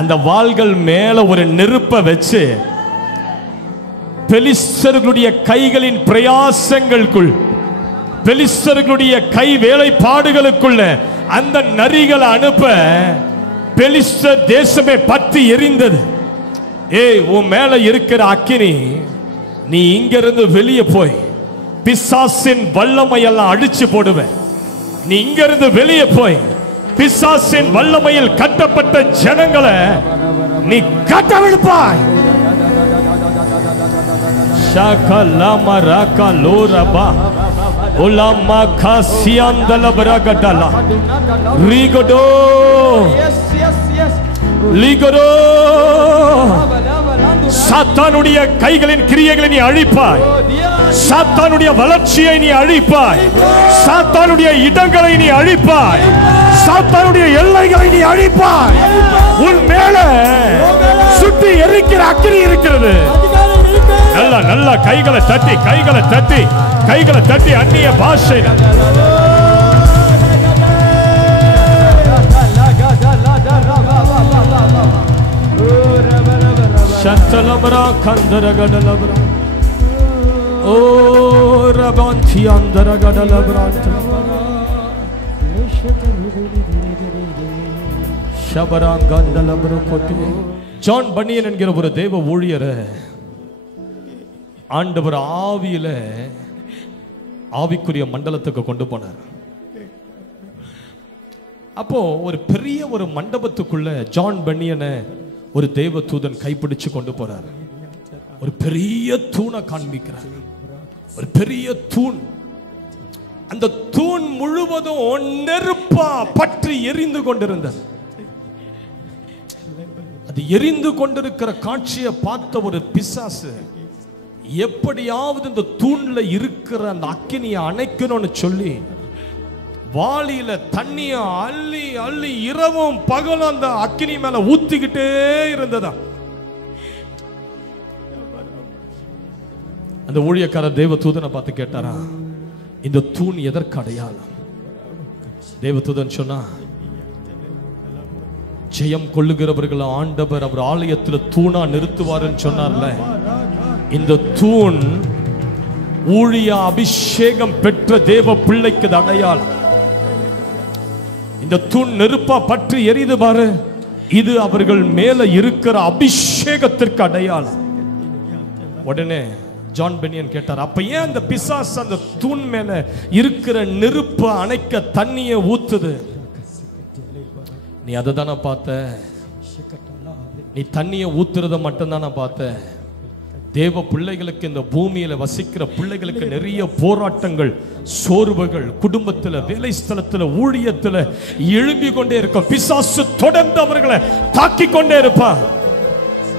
அந்த வாள்கள் மேல ஒரு நெருப்பை வச்சு பெலிஸ்தர்களுடைய கைகளின் பிரயாசங்களுக்குள், பெலிஸ்தர்களுடைய கை வேலைப்பாடுகளுக்குள்ள அந்த நரிகளை அனுப்ப பெலிஸ்தர் தேசமே பற்றி எரிந்தது. ஏய், உன் மேல இருக்கிற அக்கினி, நீ இங்கிருந்து வெளியே போய் பிசாசின் வல்லமையெல்லாம் அடிச்சு போடுவேன். நீ இங்கிருந்து வெளியே போய் பிசாசின் வல்லமையில் கட்டப்பட்ட ஜனங்களை நீ கட்டவிழ்ப்பாய். Shakalama raka loraba. Ulama kasiandala bragadala. Rigodo. Ligodo. சாத்தானுடைய கைகளின் கிரியைகளை நீ அழிப்பாய். சாத்தானுடைய வளர்ச்சியை நீ அழிப்பாய். சாத்தானுடைய இடங்களை நீ அழிப்பாய். சாத்தானுடைய எல்லைகளை நீ அழிப்பாய். உன் மேல சுட்டி எரிக்கிற அக்கினி இருக்கிறது. நல்ல நல்ல கைகளை தட்டி கைகளை தட்டி கைகளை தட்டி அந்நிய பாஷை சந்தலபரா கந்தரகடலபரா ஓ ரபாந்தி அந்தரகடலபரா ஷபராங்கந்தலபரா கோட்டி. ஜான் பன்னியன் என்கிற ஒரு தேவ ஊழியரை ஆண்டவர் ஆவியில ஆவிக்குரிய மண்டலத்துக்கு கொண்டு போனார். அப்போ ஒரு பெரிய ஒரு மண்டபத்துக்குள்ள ஜான் பன்னியனை ஒரு தேவ தூதன் கைப்பிடிச்சு கொண்டு போறார். ஒரு பெரிய தூணை காண்பிக்கிறார். ஒரு பெரிய தூண். அந்த தூண் முழுவதும் நெருப்பா பற்றி எரிந்து கொண்டிருந்தது. அது எரிந்து கொண்டிருக்கிற காட்சியை பார்த்த ஒரு பிசாசு எப்படியாவது இந்த தூண்ல இருக்கிற அந்த அக்கினியை அணைக்கணும்னு சொல்லி வாளியில தண்ணிய அள்ளி அள்ளி இரவும் பகலும் அந்த அக்கினி மேல ஊத்திக்கிட்டே இருந்ததா. அந்த ஊழியக்காரர் தேவ தூதனை பார்த்து கேட்டாரா, இந்த தூண் எதற்கு அடையாளம்? தேவ தூதன் சொன்னா, ஜெயம் கொள்ளுகிறவர்கள் ஆண்டவர் அவர் ஆலயத்தில் தூணா நிறுத்துவாருன்னு சொன்னார்ல, இந்த தூண் ஊழிய அபிஷேகம் பெற்ற தேவ பிள்ளைக்கு அடையாளம். இந்த தூண் நெருப்பா பற்றி எரிது பாரு, இது அவர்கள் மேல இருக்கிற அபிஷேகத்திற்கு அடையாளம். உடனே ஜான் பெனியன் கேட்டார், அப்ப ஏன் அந்த பிசாசு அந்த தூண் மேல இருக்கிற நெருப்பை அணைக்க தண்ணியை ஊத்துது? நீ அதை தானே பார்த்த, நீ தண்ணியை ஊத்துறத மட்டும் தானே பார்த்த. தேவ பிள்ளைகளுக்கு, இந்த பூமியில வசிக்கிற பிள்ளைகளுக்கு நிறைய போராட்டங்கள், சோர்வுகள், குடும்பத்துல, வேலை ஸ்தலத்துல, ஊழியத்துல எழும்பி கொண்டே இருக்கும். பிசாசு தொடர்ந்து அவர்களை தாக்கி கொண்டே இருப்பான்.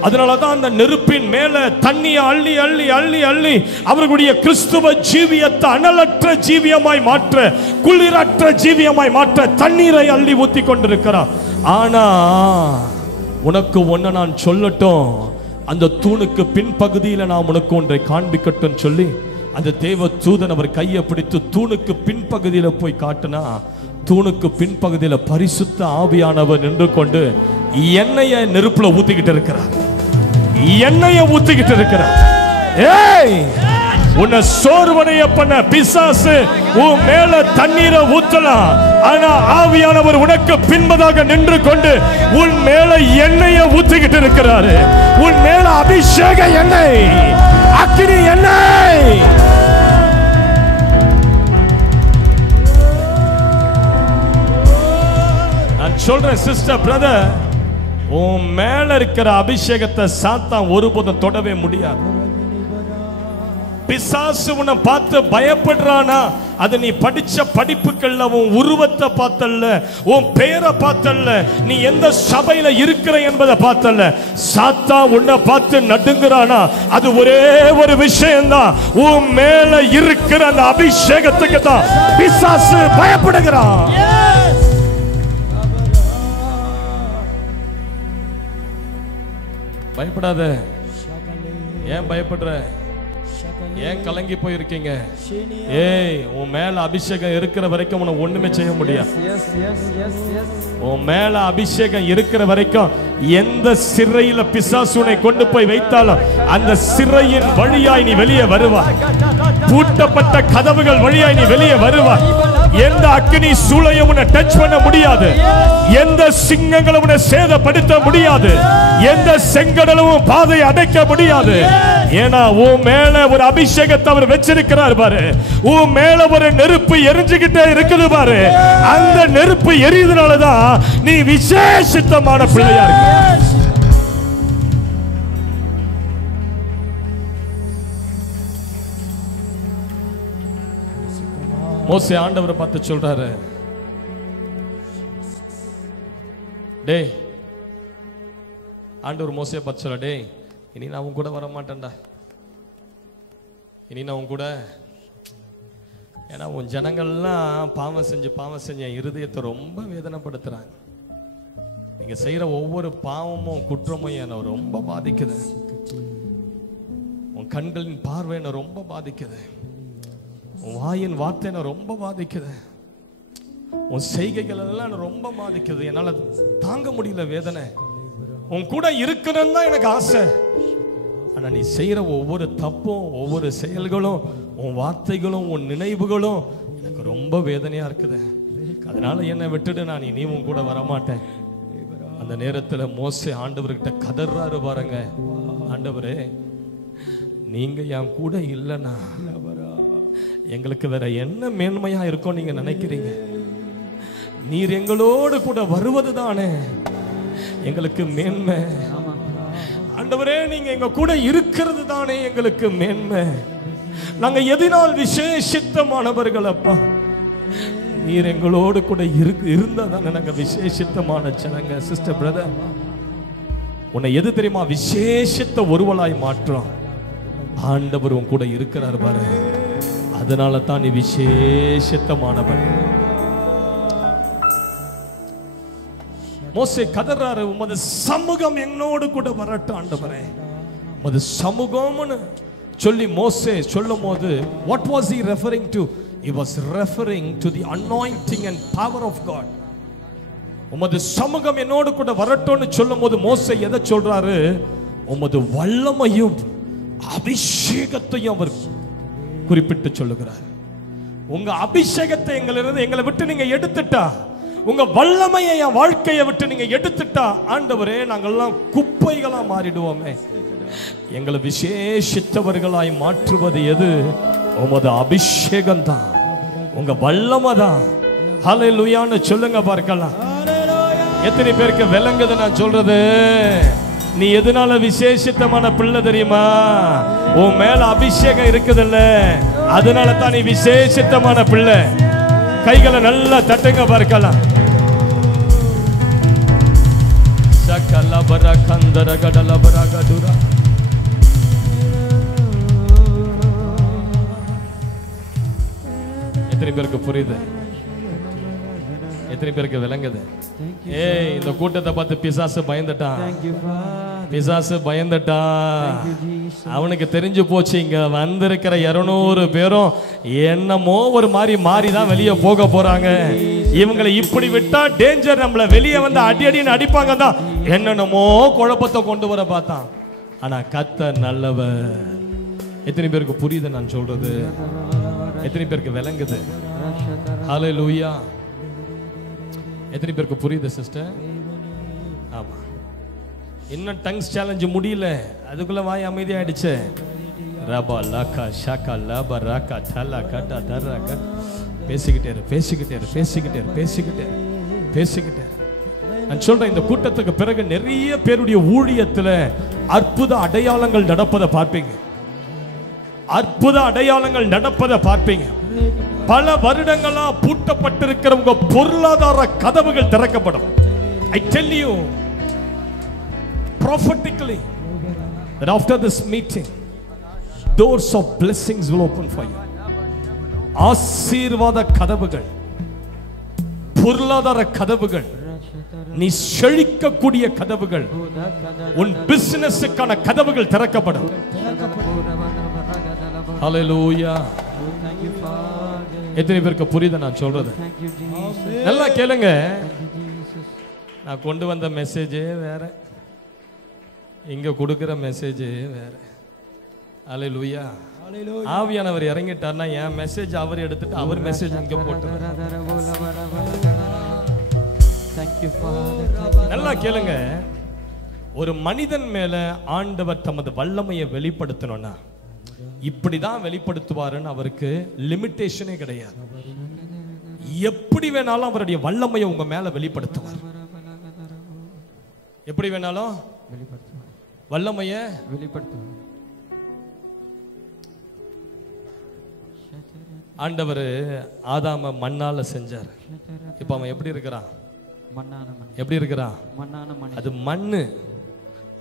அதனாலதான் அந்த நெருப்பின் மேல தண்ணியை அள்ளி அள்ளி அள்ளி அள்ளி அவர்களுடைய கிறிஸ்துவ ஜீவியத்தை அனலற்ற ஜீவியமாய் மாற்ற, குளிரற்ற ஜீவியமாய் மாற்ற தண்ணீரை அள்ளி ஊத்தி கொண்டிருக்கிறான். ஆனா உனக்கு ஒன்ன நான் சொல்லட்டும், அந்த தூணுக்கு பின்பகுதியில நான் உனக்கு ஒன்றை காண்பிக்கட்டும் சொல்லி அந்த தேவ தூதன் அவர் கையை பிடித்து தூணுக்கு பின்பகுதியில போய் காட்டினா, தூணுக்கு பின்பகுதியில பரிசுத்த ஆவியானவர் நின்று கொண்டு எண்ணெயை நெருப்புல ஊத்திக்கிட்டு இருக்கிறார். எண்ணெயை ஊத்திக்கிட்டு இருக்கிறார். ஏய், உன்னை சோர்வடைய பண்ண பிசாசு உன் மேல தண்ணீரை ஊத்தலாம், ஆனா ஆவியானவர் உனக்கு பின்பதாக நின்று கொண்டு உன் மேல எண்ணெயை ஊத்திக்கிட்டு இருக்கிறாரு. உன் மேல அபிஷேக எண்ணெய், அக்கினி எண்ணெய். நான் சொல்றேன் சிஸ்டர், பிரதர், உன் மேல இருக்கிற அபிஷேகத்தை சாத்தான் ஒருபோதும் தொடவே முடியாது. பிசாசு உன்னை பார்த்து பயப்படுறானா, அது நீ படிச்ச படிப்புகள்ல உன் உருவத்தை பார்த்தல்ல, உன் பெயரை பார்த்தல்ல, நீ எந்த சபையில இருக்கிற என்பதை பார்த்தல்ல. சாத்தா உன்னை பார்த்து நடுங்குறானா, அது ஒரே ஒரு விஷயம்தான், உன் மேல இருக்கிற அந்த அபிஷேகத்துக்கு தான் பிசாசு பயப்படுகிறான். பயப்படாத. ஏன் பயப்படுற? ஏன் கலங்கி போயிருக்கீங்க? ஏய், உன் மேல அபிஷேகம் இருக்கிற வரைக்கும் உன்னை ஒண்ணுமே செய்ய முடியாது. உன் மேல அபிஷேகம் இருக்கிற வரைக்கும் எந்த சிறையில பிசாசு உன்னை கொண்டு போய் வைத்தாலும் அந்த சிறையின் வழியாய் நீ வெளியே வருவாய். பூட்டப்பட்ட கதவுகள் வழியாய் நீ வெளியே வருவாய். எந்த அக்கினி சூளையும் உன்னை டச் பண்ண முடியாது. எந்த சிங்கங்களும் உன்னை சேதப்படுத்த முடியாது. எந்த செங்கடலும் பாதை அடைக்க முடியாது. ஏன்னா உன் மேல ஒரு அபிஷேகத்தை அவர் வச்சிருக்கிறார் பாரு. உன் மேல ஒரு நெருப்பு எரிஞ்சுகிட்டே இருக்குது பாரு. அந்த நெருப்பு எரியுதுனாலதான் நீ விசேஷித்தமான பிள்ளையா இருக்க. மோசே ஆண்டவரை பார்த்து சொல்றாரு, டேய், ஆண்டவர் மோசே பார்த்து சொல்ற, டேய், இனி நான் உன் கூட வர மாட்டேன்டா, இனி நான் உன் கூட, ஏன்னா உன் ஜனங்கள்லாம் பாவம் செஞ்சு என் இருதயத்தை ரொம்ப வேதனைப்படுத்துறாங்க. நீங்க செய்யற ஒவ்வொரு பாவமும் குற்றமும் என்னை ரொம்ப பாதிக்குது. உன் கண்களின் பார்வை என்னை ரொம்ப பாதிக்குது. உன் வாயின் வார்த்தை என்னை ரொம்ப பாதிக்குது. உன் செய்கைகள் எல்லாம் என்னை ரொம்ப பாதிக்குது. என்னால தாங்க முடியல வேதனை. உன் கூட இருக்கணும்னு தான் எனக்கு ஆசை. ஆனா நீ செய்யற ஒவ்வொரு தப்பும், ஒவ்வொரு செயல்களும், உன் வார்த்தைகளும், உன் நினைவுகளும் எனக்கு ரொம்ப வேதனையா இருக்குது. அதனால என்னை விட்டுட்டு நான் இனி உன் கூட வரமாட்டேன். அந்த நேரத்துல மோசே ஆண்டவர்கிட்ட கதறாரு பாருங்க, ஆண்டவரே, நீங்க என் கூட இல்லைன்னா எங்களுக்கு வேற என்ன மேன்மையா இருக்கும் நீங்க நினைக்கிறீங்க? நீர் எங்களோடு கூட வருவது தானே எங்களுக்கு மேன்மை. ஆண்டவரே, நீங்க எங்க கூட இருக்கிறது தானே எங்களுக்கு மேன்மை. நாங்க எதினால் விசேஷித்தமானவர்கள் அப்பா. நீர் எங்களோடு கூட இருந்தா தானே நாங்க விசேஷித்தமான ஜனங்க. சிஸ்டர், பிரதர், உன்னை எது தெரியுமா விசேஷித்த ஒருவளாய் மாற்றம்? ஆண்டவர் உன் கூட இருக்கிறார் பாரு, அதனால தான் நீ விசேஷித்தமானவன். மோசே கதறாரு, உமது சமூகம் என்னோடு கூட வரட்டும் ஆண்டவரே. உமது சமூகம்னு சொல்லி மோசே சொல்லும் போது, what was he referring to? He was referring to the anointing and power of God. உமது சமூகம் என்னோடு கூட வரட்டும்னு சொல்லும் போது மோசே எதை சொல்றாரு? உமது வல்லமையும் அபிஷேகத்தையும் அவர் குறிப்பிட்டு சொல்லுகிறார். உங்க அபிஷேகத்தை எங்களை விட்டு நீங்க எடுத்துட்டா, உங்க வல்லமையை என் வாழ்க்கையை விட்டு நீங்க எடுத்துட்டா, ஆண்டவரே, நாங்கெல்லாம் குப்பைகளா மாறிடுவோமே. எங்களை விசேஷித்தவர்களாய் மாற்றுவது எது? உமது அபிஷேகம் தான், உங்க வல்லமை தான். ஹல்லேலூயான்னு சொல்லுங்க பார்க்கலாம். எத்தனை பேருக்கு விளங்குது நான் சொல்றது? நீ எதனால விசேஷித்தமான பிள்ளை தெரியுமா? உன் மேல அபிஷேகம் இருக்குதுல்ல, அதனால தான் நீ விசேஷித்தமான பிள்ளை. கைகளை நல்லா தட்டுங்க பார்க்கலாம். சகலபர கந்தர கடலபர கதுரா. எத்தனை பேருக்கு புரியுது? எத்தனை பேருக்கு விளங்குது? ஏய், இந்த கூட்டத்தை பார்த்து பிசாசு பயந்துட்டான். பிசாசு பயந்துட்டான். அவனுக்கு தெரிஞ்சு போச்சு, இங்க வந்திருக்கிற 200 பேரும் என்னமோ ஒரு மாறி தான் வெளியே போக போறாங்க. இவங்களை இப்படி விட்டா டேஞ்சர், நம்மள வெளியே வந்து அடின்னு அடிப்பாங்க தான் என்னென்னமோ குழப்பத்தை கொண்டு வர பார்த்தான். ஆனா கர்த்தர் நல்லவர். எத்தனை பேருக்கு புரியுது நான் சொல்றது? எத்தனை பேருக்கு விளங்குது? ஹல்லேலூயா. எத்தனை பேருக்கு புரியுது சிஸ்டர்? ஆமா. இன்னும் டங்ஸ் சேலஞ்ச் முடியல, அதுக்குள்ள வாய் அமைதியாயிடுச்சு. ரபா லாக்கா ஷாக்கா லாபா ராக்கா தலா கட்டா தர்ராக்கா. பேசிக்கிட்டே இரு. நான் சொல்றேன், இந்த கூட்டத்துக்கு பிறகு நிறைய பேருடைய ஊழியத்துல அற்புத அடையாளங்கள் நடப்பதை பார்ப்பீங்க. பல வருடங்களா பூட்டப்பட்டிருக்கிற உங்க பொருளாதார கதவுகள் திறக்கப்படும். I tell you prophetically that after this meeting doors of blessings will open for you. ஆசீர்வாத கதவுகள், பொருளாதார கதவுகள், நீ செழிக்கக்கூடிய கதவுகள், உன் பிசினஸுக்கான கதவுகள் திறக்கப்படும். ஹல்லேலூயா. எத்தனை பேருக்கு புரியுது நான் சொல்றது? நல்லா கேளுங்க. நான் கொண்டு வந்த மெசேஜே வேற, இங்க கொடுக்கிற மெசேஜே வேற. ஹல்லேலூயா. ஆவியானவர் இறங்கிட்டார்னா என் மெசேஜ் அவர் எடுத்துட்டு அவர் மெசேஜ் இங்க போட்டு. நல்லா கேளுங்க. ஒரு மனிதன் மேல ஆண்டவர் தமது வல்லமையை வெளிப்படுத்தணும்னா இப்படிதான் வெளிப்படுத்துவாருன்னு அவருக்கு லிமிட்டேஷனே கிடையாது. எப்படி வேணாலும் அவருடைய வல்லமையை உங்க மேல வெளிப்படுத்துவார். எப்படி வேணாலும் வல்லமையை வெளிப்படுத்துவார். ஆண்டவர் ஆதாம மண்ணால செஞ்சார். இப்ப அவன் எப்படி இருக்கிறான்? மண்ணான மண். எப்படி இருக்கிறான்? மண்ணான மண். அது மண்ணு.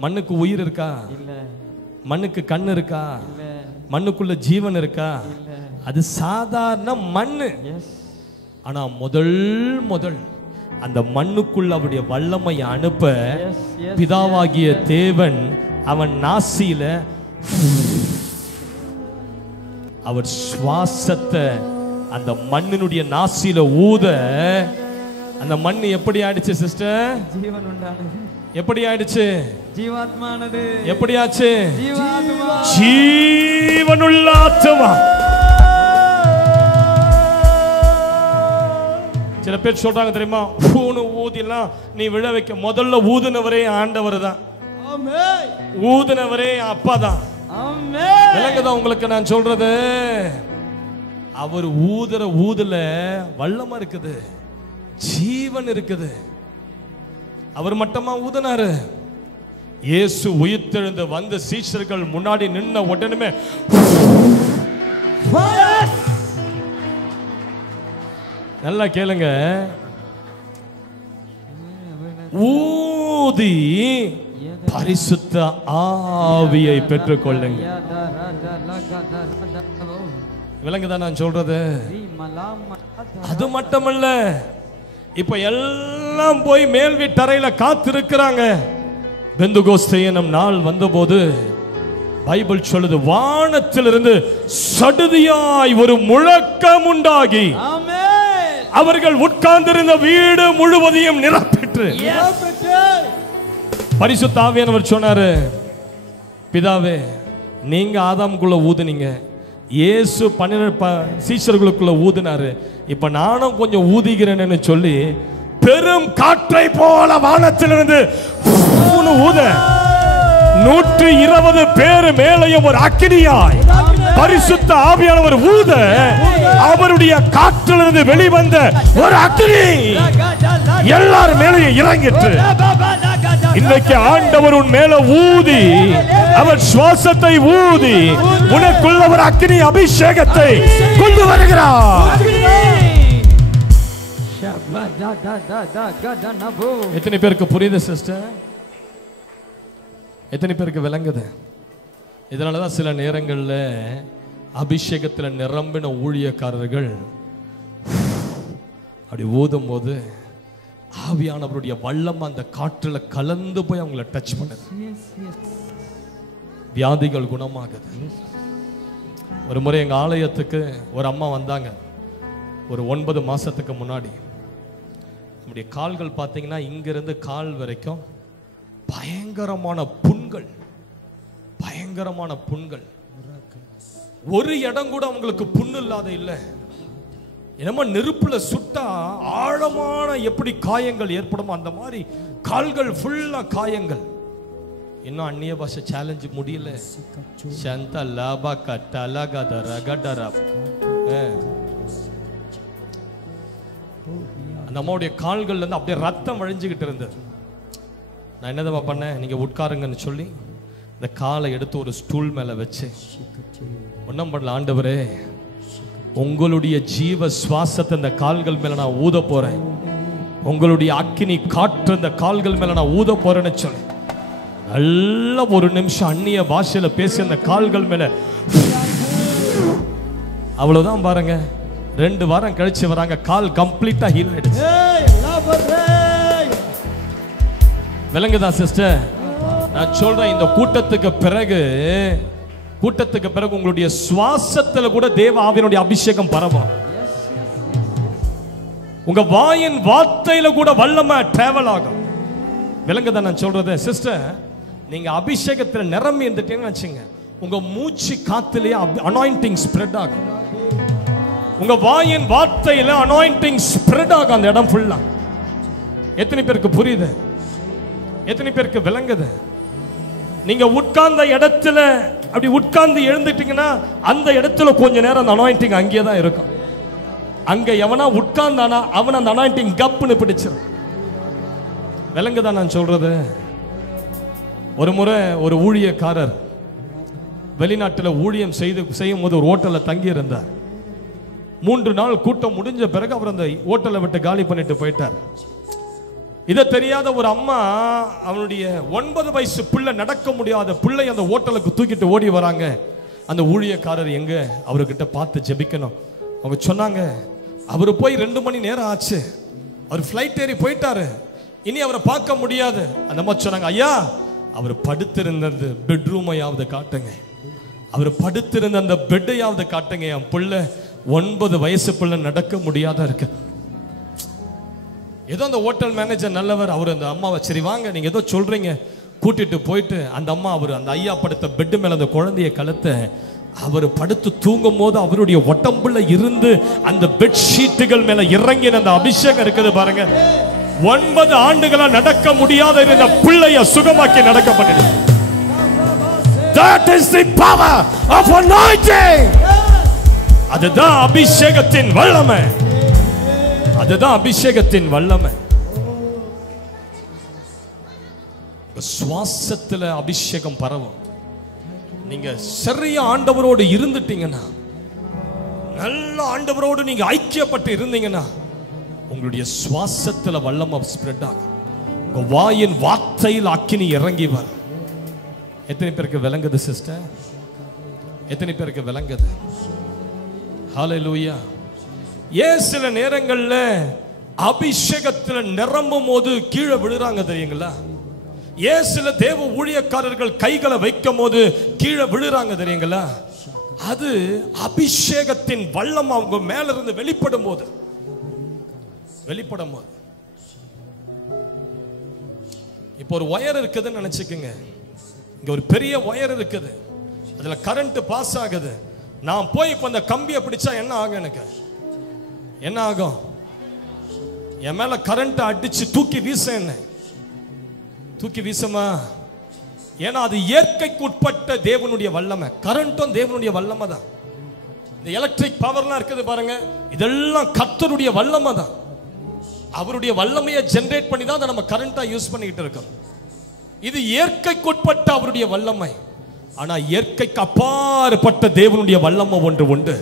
மண்ணுக்கு உயிர் இருக்கா? இல்ல. மண்ணுக்கு கண்ணு இருக்கா? இல்ல. மண்ணுக்குள்ள ஜீவன் இருக்கா? இல்ல. அது சாதாரண மண்ணு. எஸ். ஆனா முதல் அந்த மண்ணுக்குள்ள அவருடைய வல்லமை அனுப்ப எஸ் எஸ். பிதாவாகிய தேவன் அவன் நாசியில அவர் சுவாசத்தை அந்த மண்ணினுடைய நாசியில ஊத அந்த மண் எப்படி ஆயிடுச்சு சிஸ்டர்? ஜீவன் உண்டானது. எப்படி ஆயிடுச்சு? ஜீவாத்மானது. எப்படியாச்சு? ஜீவாத்மா. ஜீவனுள்ள ஆத்மா. சில பேர் சொல்றாங்க தெரியுமா, ஊனு ஊதிலாம் நீ விழ வைக்க முதல்ல ஊதுனவரே ஆண்டவர் தான். ஆமென். ஊதுனவரே அப்பா தான். ஆமென். விளங்குதா உங்களுக்கு நான் சொல்றது? அவர் ஊதுற ஊதுல வல்லமா இருக்குது, ஜீவன் இருக்குது. அவர் மட்டுமா ஊதுனாரு? இயேசு உயிர்த்தெழுந்து வந்து சீஷர்கள் முன்னாடி நின்ன உடனே நல்லா கேளுங்க, ஊதி பரிசுத்த ஆவியை பெற்றுக்கொள்ளுங்க. விளங்குதா நான் சொல்றது? அது மட்டுமல்ல, இப்ப எல்லாம் போய் மேல் வீட்டறையில காத்திருக்கிறாங்க. பெந்தகோஸ்தே எனும் நாள் வந்தபோது பைபிள் சொல்லுது, வானத்திலிருந்து சடுதியாய் ஒரு முழக்கம் உண்டாகி அவர்கள் உட்கார்ந்திருந்த வீடு முழுவதையும் நிரப்பிற்று. பரிசுத்த ஆவியானவர் சொன்னாரு, பிதாவே நீங்க ஆதாமுக்குள்ள ஊதுனீங்க, இயேசு 12 சீஷர்களுக்குள்ள ஊதினாரு, இப்ப நானும் கொஞ்சம் ஊதிக்கிறேன்னு சொல்லி பெரும் காற்றை போல வானத்திலிருந்து ஊத 120 பேர் மேலையும் ஒரு அக்கினியாய் பரிசுத்த ஆவியானவர் ஊத அவருடைய காற்றிலிருந்து வெளிவந்த ஒரு அக்கினி எல்லார் மேலையும் இறங்கிற்று. இன்னைக்கு ஆண்டவர் உன் மேல ஊதி அவர் சுவாசத்தை ஊதி உனக்குள்ள ஒரு அக்கினி அபிஷேகத்தை கொண்டு வருகிறார். எத்தனை பேருக்கு புரியுது சிஸ்டர்? எத்தனை பேருக்கு விளங்குது? இதனாலதான் சில நேரங்கள்ல அபிஷேகத்தில் நிரம்பின ஊழியக்காரர்கள் அப்படி ஊதும் போது ஆவியானவருடைய வல்லம் அந்த காற்றுல கலந்து போய் அவங்கள டச் பண்ணுது, வியாதிகள் குணமாகுது. ஒரு முறை எங்க ஆலயத்துக்கு ஒரு அம்மா வந்தாங்க, ஒரு 9 மாசத்துக்கு முன்னாடி. நம்முடைய கால்கள் பார்த்தீங்கன்னா இங்கிருந்து கால் வரைக்கும் பயங்கரமான புண்கள், பயங்கரமான புண்கள். ஒரு இடம் கூட அவங்களுக்கு புண்ணு இல்லாத இல்லை. என்னமோ நெருப்புல சுட்டா ஆழமான எப்படி காயங்கள் ஏற்படுமோ அந்த மாதிரி கால்கள் ஃபுல்லா காயங்கள். இன்னும் அந்நிய பாஷை சேலஞ்ச் முடியல. சந்த லாபா கட்டலகத ரகடர. அந்த அம்மாவுடைய கால்கள்ல இருந்து அப்படியே ரத்தம் வழிஞ்சுக்கிட்டு இருந்தது. நான் என்னதமா பண்ணேன், நீங்க உட்காருங்கன்னு சொல்லி இந்த காலை எடுத்து ஒரு ஸ்டூல் மேல வச்சு ஒன்றும் பண்ணல, ஆண்டவரே உங்களுடைய ஜீவ சுவாசத்தை இந்த கால்கள் மேல நான் ஊத போறேன், உங்களுடைய அக்கினி காற்று இந்த கால்கள் மேல நான் ஊத போறேன்னு சொல்லி நல்ல ஒரு நிமிஷம் அந்நிய பாஷையில பேசி அந்த கால்கள் மேல அவ்வளவுதான். பாருங்க 2 வாரம் கழிச்சு வராங்க, கால் கம்ப்ளீட்டா ஹீல் ஆயிடுச்சு. விளங்குதா சிஸ்டர்? நான் சொல்றேன், இந்த கூட்டத்துக்கு பிறகு உங்களுடைய சுவாசத்துல கூட தேவ ஆவியினுடைய அபிஷேகம் பரவும். உங்க வாயின் வார்த்தையில கூட வல்லமை டிராவல் ஆகும். விளங்குதா நான் சொல்றது சிஸ்டர்? நீங்க அபிஷேகத்துல நிரம்பி இருந்துட்டீங்கன்னு வச்சுங்க, உங்க மூச்சு காத்திலேயே அனாயிண்டிங் ஸ்ப்ரெட் ஆகும். உங்க வாயின் வார்த்தையில அனாயிண்டிங் ஸ்ப்ரெட் ஆகும் அந்த இடம் ஃபுல்லா. எத்தனை பேருக்கு புரியுது? எத்தனை பேருக்கு விளங்குது? நீங்க உட்கார்ந்த இடத்துல அப்படி உட்கார்ந்து எழுந்துட்டீங்கன்னா அந்த இடத்துல கொஞ்ச நேரம் அந்த அனாயிண்டிங் அங்கேயே தான் இருக்கும். அங்க எவனா உட்கார்ந்தானா அவன் அந்த அனாயிண்டிங் கப்புன்னு பிடிச்சிடும். விளங்குதா நான் சொல்றது? ஒரு முறை ஒரு ஊழியக்காரர் வெளிநாட்டில் ஊழியம் செய்யும் போது ஒரு ஹோட்டல்ல தங்கி இருந்தார். 3 நாள் கூட்டம் முடிஞ்ச பிறகு அவர் அந்த ஹோட்டலை விட்டு காலி பண்ணிட்டு போயிட்டார். இதை தெரியாத ஒரு அம்மா அவனுடைய 9 வயசு பிள்ளை, நடக்க முடியாத பிள்ளை அந்த ஹோட்டலுக்கு தூக்கிட்டு ஓடி வராங்க. அந்த ஊழியக்காரர் எங்க அவர்கிட்ட பார்த்து ஜெபிக்கணும். அவங்க சொன்னாங்க, அவர் போய் 2 மணி நேரம் ஆச்சு, அவர் ஃப்ளைட் ஏறி போயிட்டாரு, இனி அவரை பார்க்க முடியாது. அந்த அம்மா சொன்னாங்க, ஐயா அவர் படுத்திருந்த அந்த பெட்ரூமையாவது காட்டுங்க, அவர் படுத்திருந்த அந்த பெட்டையாவது காட்டுங்க, என் பிள்ளை 9 வயசு பிள்ளை நடக்க முடியாத இருக்கு. ஏதோ அந்த ஹோட்டல் மேனேஜர் நல்லவர், அவர் அந்த அம்மாவை சரி வாங்க நீங்க ஏதோ சொல்றீங்க கூட்டிட்டு போயிட்டு அந்த அம்மா அவர் அந்த ஐயா படுத்த பெட்டு மேல அந்த குழந்தைய கழுத்தை அவர் படுத்து தூங்கும் போது அவருடைய உடம்புல இருந்து அந்த பெட் ஷீட்டுகள் மேல இறங்கின அந்த அபிஷேகம் இருக்குது பாருங்க. 9 ஆண்டுகளா நடக்க முடியாத இருந்த பிள்ளைய சுகமாக்கி நடக்க பண்ணிடு. That is the power of anointing. அதுதான் அபிஷேகத்தின் வல்லமை, அதுதான் அபிஷேகத்தின் வல்லமை. சுவாசத்துல அபிஷேகம் பரவும். நீங்க சரியா ஆண்டவரோடு இருந்துட்டீங்கன்னா, நல்ல ஆண்டவரோடு நீங்க ஐக்கியப்பட்டு இருந்தீங்கன்னா, உங்களுடைய சுவாசத்துல வல்லமை ஸ்ப்ரெட் ஆகும். உங்க வாயின் வார்த்தையில் அக்கினி இறங்கி வரும். எத்தனை பேருக்கு விளங்குது சிஸ்டர்? எத்தனை பேருக்கு விளங்குது? ஹல்லேலூயா. ஏன் சில நேரங்கள்ல அபிஷேகத்துல நிரம்பும் போது கீழே விழுறாங்க தெரியுங்களா? ஏன் சில தேவ ஊழியக்காரர்கள் கைகளை வைக்கும் போது கீழே விழுறாங்க தெரியுங்களா? அது அபிஷேகத்தின் வல்லம் அவங்க மேல இருந்து வெளிப்படும் போது. இப்போ ஒரு ஒயர் இருக்குதுன்னு நினைச்சுக்கோங்க. இங்க ஒரு பெரிய ஒயர் இருக்குது, அதுல கரண்ட் பாஸ் ஆகுது. நான் போய் இப்ப அந்த கம்பியை பிடிச்சா என்ன ஆகும்? எனக்கு என்ன ஆகும்? என் மேல கரண்ட் அடிச்சு தூக்கி வீச, என்ன தூக்கி வீசமா? ஏன்னா அது இயற்கைக்கு உட்பட்ட தேவனுடைய வல்லமை. கரண்ட்டும் தேவனுடைய வல்லமை தான். இந்த எலக்ட்ரிக் பவர்லாம் இருக்குது பாருங்க, இதெல்லாம் கர்த்தருடைய வல்லமை தான். அவருடைய வல்லமையை ஜெனரேட் பண்ணி தான் நம்ம கரண்டா யூஸ் பண்ணிக்கிட்டு இருக்கோம். இது இயற்கைக்கு உட்பட்ட அவருடைய வல்லமை. ஆனா இயற்கைக்கு அப்பாற்பட்ட தேவனுடைய வல்லமை ஒன்று உண்டு.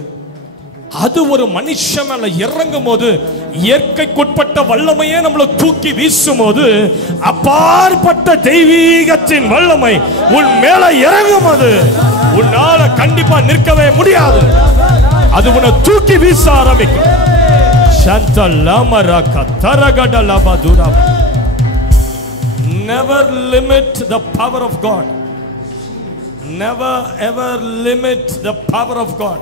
அது ஒரு மனுஷன் மேல இறங்கும் போது, இயற்கைக்குட்பட்ட வல்லமையே நம்மளை தூக்கி வீசும் போது, அப்பாற்பட்ட தெய்வீகத்தின் வல்லமை உன் மேல இறங்கும் போது உன்னால கண்டிப்பா நிற்கவே முடியாது. அது உன்னை தூக்கி வீச ஆரம்பிக்கும். Never limit the power of God. Never ever limit the power of God.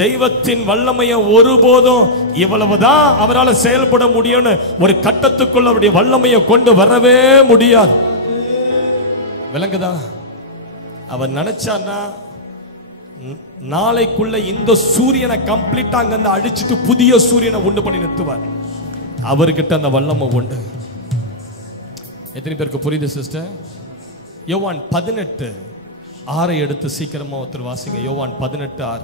தெய்வத்தின் வல்லமையை ஒருபோதும் இவ்வளவுதான் அவரால் செயல்பட முடியும்னு ஒரு கட்டத்துக்குள்ள அவருடைய வல்லமையை கொண்டு வரவே முடியாது. விளங்குதா? அவர் நினைச்சான்னா நாளைக்குள்ள இந்த சூரியனை கம்ப்ளீட்டா அங்க அடிச்சுட்டு புதிய சூரியனை உண்டு பண்ணி நிறுத்துவார். அவர்கிட்ட அந்த வல்லமை உண்டு. எத்தனை பேருக்கு புரியுது சிஸ்டர்? யோவான் 18:6 எடுத்து சீக்கிரமா ஒருத்தர் வாசிங்க. யோவான் 18:6.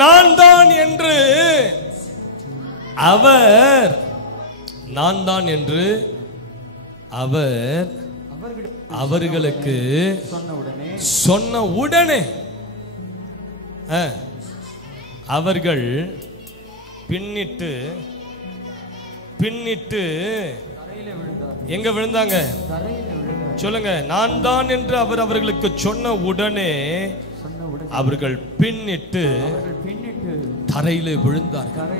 நான் தான் என்று அவர், நான் தான் என்று அவர் அவர்களுக்கு சொன்ன உடனே அவர்கள் பின்னிட்டு எங்க விழுந்தாங்க சொல்லுங்க. நான் தான் என்று அவர் அவர்களுக்கு சொன்ன உடனே அவர்கள் பின்னிட்டு தரையிலே விழுந்தார்கள்.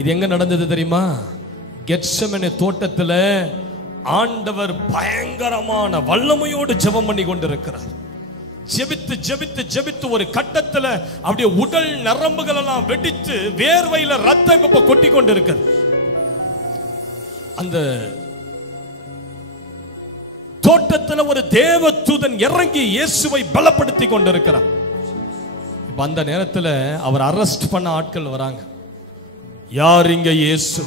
இது எங்க நடந்தது தெரியுமா? கெத்செமனே தோட்டத்துல ஆண்டவர் பயங்கரமான வல்லமையோடு ஜெபம் பண்ணி கொண்டிருக்கிறார். ஜெபித்து ஜெபித்து ஜெபித்து ஒரு கட்டத்துல அப்படியே உடல் நரம்புகள் எல்லாம் வெடித்து வேர்வையில ரத்தம் இப்ப கொட்டி கொண்டிருக்கு. அந்த தோட்டத்துல ஒரு தேவதூதன் இறங்கி இயேசுவை பலப்படுத்தி கொண்டிருக்கிறார். இப்ப அந்த நேரத்துல அவர் அரெஸ்ட் பண்ண ஆட்கள் வராங்க. யார் இங்க இயேசு?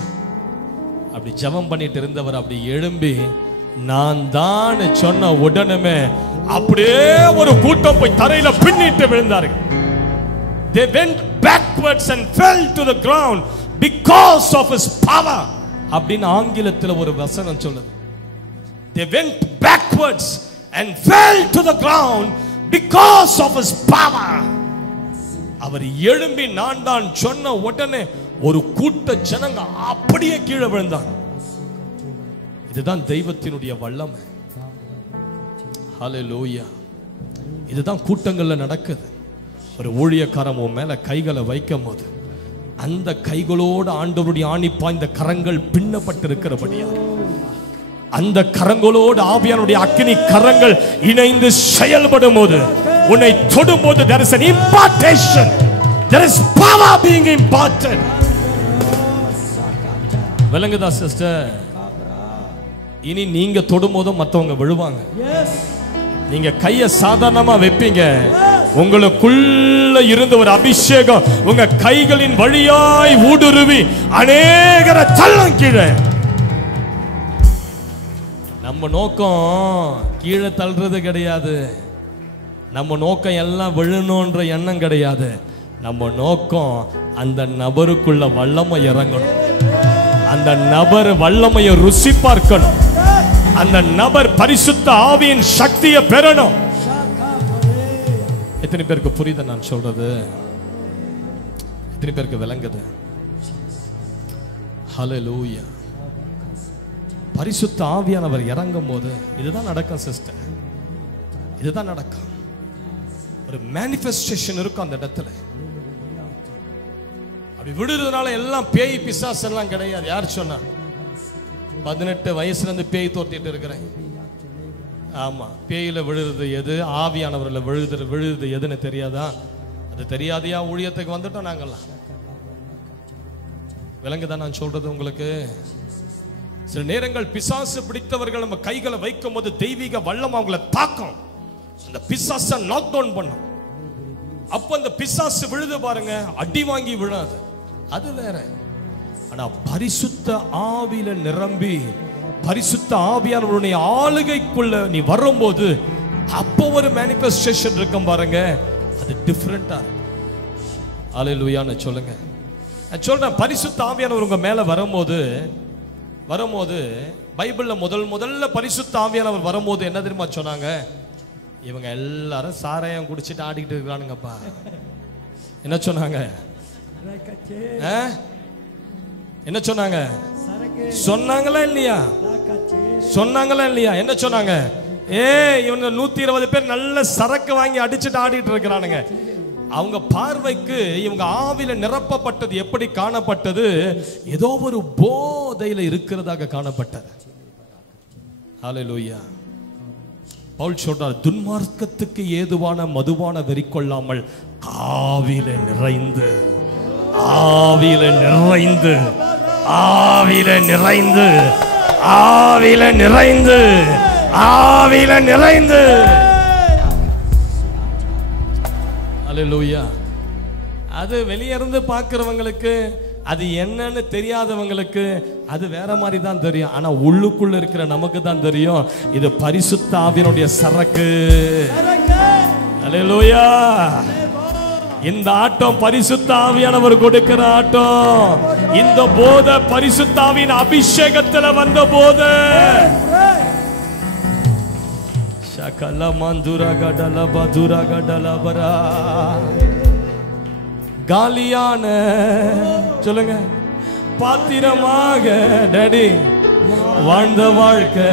அப்படி ஜெபம் பண்ணிட்டு இருந்தவர் அப்படி எழும்பி நான் தான் சொன்ன உடனே அப்படியே ஒரு கூட்டம் போய் தரையில பின்னிட்டு விழுந்தார்கள். They went backwards and fell to the ground because of his power. அப்படின்னு ஆங்கிலத்தில் ஒரு வசனம் சொல்லுது. They went backwards and fell to the ground because of his power. அவர் எழும்பி நான் தான் சொன்ன உடனே ஒரு கூட்ட ஜனங்க அப்படியே கீழே விழுந்தாங்க. இதுதான் தெய்வத்தினுடைய வல்லமை. ஹல்லேலூயா. இதுதான் கூட்டங்கள்ல நடக்குது. ஒரு ஊழியக்காரன் உன் மேல கைகளை வைக்கும் போது அந்த கைகளோடு ஆண்டவருடைய ஆணி பாய்ந்த கரங்கள் பின்னப்பட்டிருக்கிறபடியா அந்த கரங்களோடு ஆவியானுடைய அக்கினி கரங்கள் இணைந்து செயல்படும் போது உன்னை தொடும் போது there is an impartation, there is power being imparted. விளங்குதா சிஸ்டர்? இனி நீங்க தொடும் போதும் மற்றவங்க விழுவாங்க. நீங்க கைய சாதாரணமா வைப்பீங்க, உங்களுக்குள்ள இருந்த ஒரு அபிஷேகம் உங்க கைகளின் வழியாய் ஊடுருவி அநேகரை தள்ளும் கீழே. நம்ம நோக்கம் கீழே தள்ளுறது கிடையாது. நம்ம நோக்கம் எல்லாம் விழணுன்ற எண்ணம் கிடையாது. நம்ம நோக்கம் அந்த நபருக்குள்ள வல்லமை இறங்கணும். அந்த நபர் வல்லமையை ருசி பார்க்கணும். அந்த நபர் பரிசுத்த ஆவியின் சக்தியை பெறணும். எத்தனை பேருக்கு புரியுது நான் சொல்றது? எத்தனை பேருக்கு விளங்குது? ஹல்லேலூயா. பரிசுத்த ஆவியானவர் இறங்கும் போது இதுதான் நடக்கும் சிஸ்டர். இதுதான் நடக்கும். ஒரு மேனிஃபெஸ்டேஷன் இருக்கும் அந்த இடத்துல. அப்படி விடுறதுனால எல்லாம் பேய் பிசாசு எல்லாம் கிடையாது. யார் சொன்னா? 18 வயசுல இருந்து பேய் தோத்திட்டு இருக்கிறேன். ஆமா, பேயில விழுறது எது, ஆவியானவர்ல விழுது எதுன்னு தெரியாதா? அது தெரியாதையா ஊழியத்துக்கு வந்துட்டோம் நாங்கெல்லாம். விளங்குதான் நான் சொல்றது உங்களுக்கு? சில நேரங்கள் பிசாசு பிடித்தவர்கள் நம்ம கைகளை வைக்கும் போது தெய்வீக வல்லம் அவங்களை தாக்கும். அந்த பிசாசை நாக் டவுன் பண்ணும். அப்ப அந்த பிசாசு விழுது பாருங்க, அடி வாங்கி விழாது, அது வேற. ஆனா பரிசுத்த ஆவியில நிரம்பி பரிசுத்த ஆவியானவருடைய ஆளுகைக்குள்ள நீ வரும்போது அப்போ ஒரு மேனிஃபெஸ்டேஷன் இருக்கும் பாருங்க, அது டிஃபரெண்டா. ஹல்லேலூயான்னு சொல்லுங்க. நான் சொல்றேன், பரிசுத்த ஆவியானவர் உங்க மேல வரும்போது பைபிள்ல முதல்ல பரிசுத்த ஆவியானவர் வரும்போது என்ன தெரியுமா சொன்னாங்க? இவங்க எல்லாரும் சாராயம் குடிச்சிட்டு ஆடிக்கிட்டு இருக்கிறானுங்கப்பா. என்ன சொன்னாங்க? என்ன சொன்னாங்க? சொன்னாங்களா இல்லையா? சொன்னாங்களா இல்லையா? என்ன சொன்னாங்க? இவங்க 120 பேர் நல்ல சரக்கு வாங்கி அடிச்சுட்டு ஆடிட்டு இருக்கிறானுங்க. அவங்க பார்வைக்கு இவங்க ஆவில நிரப்பப்பட்டது எப்படி காணப்பட்டது? ஏதோ ஒரு போதையில இருக்கிறதாக காணப்பட்டது. ஹல்லேலூயா. பவுல் சொல்றார், துன்மார்க்கத்துக்கு ஏதுவான மதுவான வெறி கொள்ளாமல் ஆவில நிறைந்து ஆவில நிறைந்து ஆவில நிறைந்து ஆவில நிறைந்து ஆவில நிறைந்து. ஹல்லேலூயா. அது வெளியே இருந்து பார்க்கிறவங்களுக்கு, அது என்னன்னு தெரியாதவங்களுக்கு அது வேற மாதிரி தான் தெரியும். ஆனா உள்ளுக்குள்ள இருக்கிற நமக்கு தான் தெரியும், இது பரிசுத்த ஆவியினுடைய சரக்கு. ஹல்லேலூயா. இந்த ஆட்டம் பரிசுத்த ஆவியானவர் கொடுக்கிற ஆட்டம். இந்த போதை பரிசுத்த ஆவியின் அபிஷேகத்துல வந்த போதை. காலியான சொல்லுங்க பாத்திரமாக டேடி வாழ்ந்த வாழ்க்கை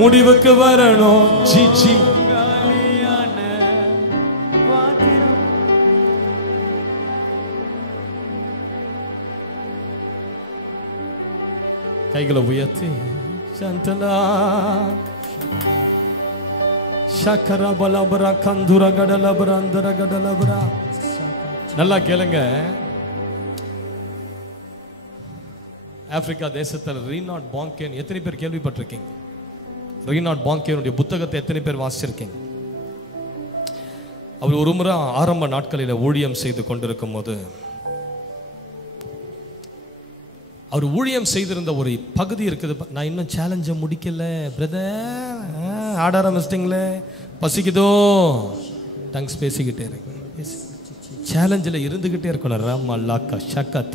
முடிவுக்கு வரணும். ஜி கைகளை உயர்த்தி சந்தலா ஷக்கரா பலபரா கந்துரா கடலபரா அந்தர கடலபரா. நல்லா கேளுங்க. ஆப்பிரிக்கா தேசத்தில் ரீனாட் பாங்கேன் எத்தனை பேர் கேள்விப்பட்டிருக்கீங்க? ரீனாட் பாங்கேனுடைய புத்தகத்தை எத்தனை பேர் வாசிச்சிருக்கீங்க? அவர் ஒரு முறை ஆரம்ப நாட்களில் ஊழியம் செய்து கொண்டிருக்கும் போது அவர் ஊழியம் செய்திருந்த ஒரு பகுதி இருக்குது. நான் இன்னும் சேலஞ்சை முடிக்கல பிரதர், ஆட ஆரம்பிச்சிட்டிங்களே, பசிக்குதோ, டங்ஸ் பேசிக்கிட்டே இருக்கு. சேலஞ்சில் இருந்துகிட்டே இருக்கணும். ரமல்லாக்கா ஷக்கத்.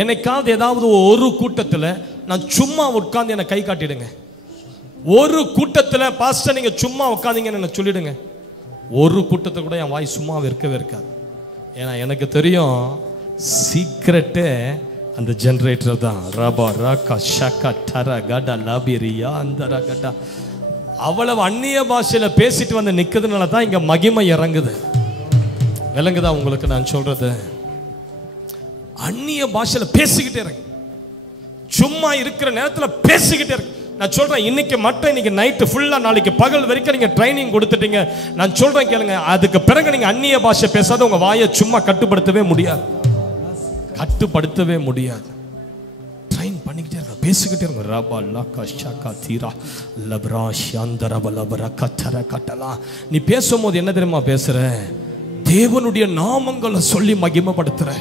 என்னைக்காவது ஏதாவது ஒரு கூட்டத்தில் நான் சும்மா உட்காந்து என்னை கை காட்டிடுங்க. ஒரு கூட்டத்தில் பாஸ்டர் நீங்க சும்மா உட்காந்தீங்கன்னு என்ன சொல்லிடுங்க. ஒரு கூட்டத்தை கூட என் வாய் சும்மாவே இருக்கவே இருக்காது. ஏன்னா எனக்கு தெரியும் சீக்ரெட்டே அந்த ஜெனரேட்டர் தான். ரபா ராக்கா ஷக்கா டர கட லபிரியா அந்த ரகடா. அவ்வளவு அந்நிய பாஷையில பேசிட்டு வந்து நிக்கிறதுனால தான் இங்க மகிமை இறங்குது. விளங்குதா உங்களுக்கு நான் சொல்றது? அந்நிய பாஷையில பேசிக்கிட்டே இருக்கு, சும்மா இருக்கிற நேரத்துல பேசிக்கிட்டே இருக்கு. நான் சொல்றேன், இன்னைக்கு மட்டும் இன்னைக்கு நைட்டு ஃபுல்லா நாளைக்கு பகல் வரைக்கும் நீங்க ட்ரைனிங் கொடுத்துட்டீங்க. நான் சொல்றேன் கேளுங்க, அதுக்கு பிறகு நீங்க அந்நிய பாஷை பேசாத உங்க வாயை சும்மா கட்டுப்படுத்தவே முடியாது, கட்டுப்படுத்தவே முடியாது. ட்ரைன் பண்ணிக்கிட்டே இருங்க, பேசிக்கிட்டே இருங்க. ரபா லகா ஷகா தீரா லப்ரா ஷந்தரப லபரா கத்தர கட்டலா. நீ பேசும்போது என்ன தெரியுமா பேசுற? தேவனுடைய நாமங்களை சொல்லி மகிமைப்படுத்துற.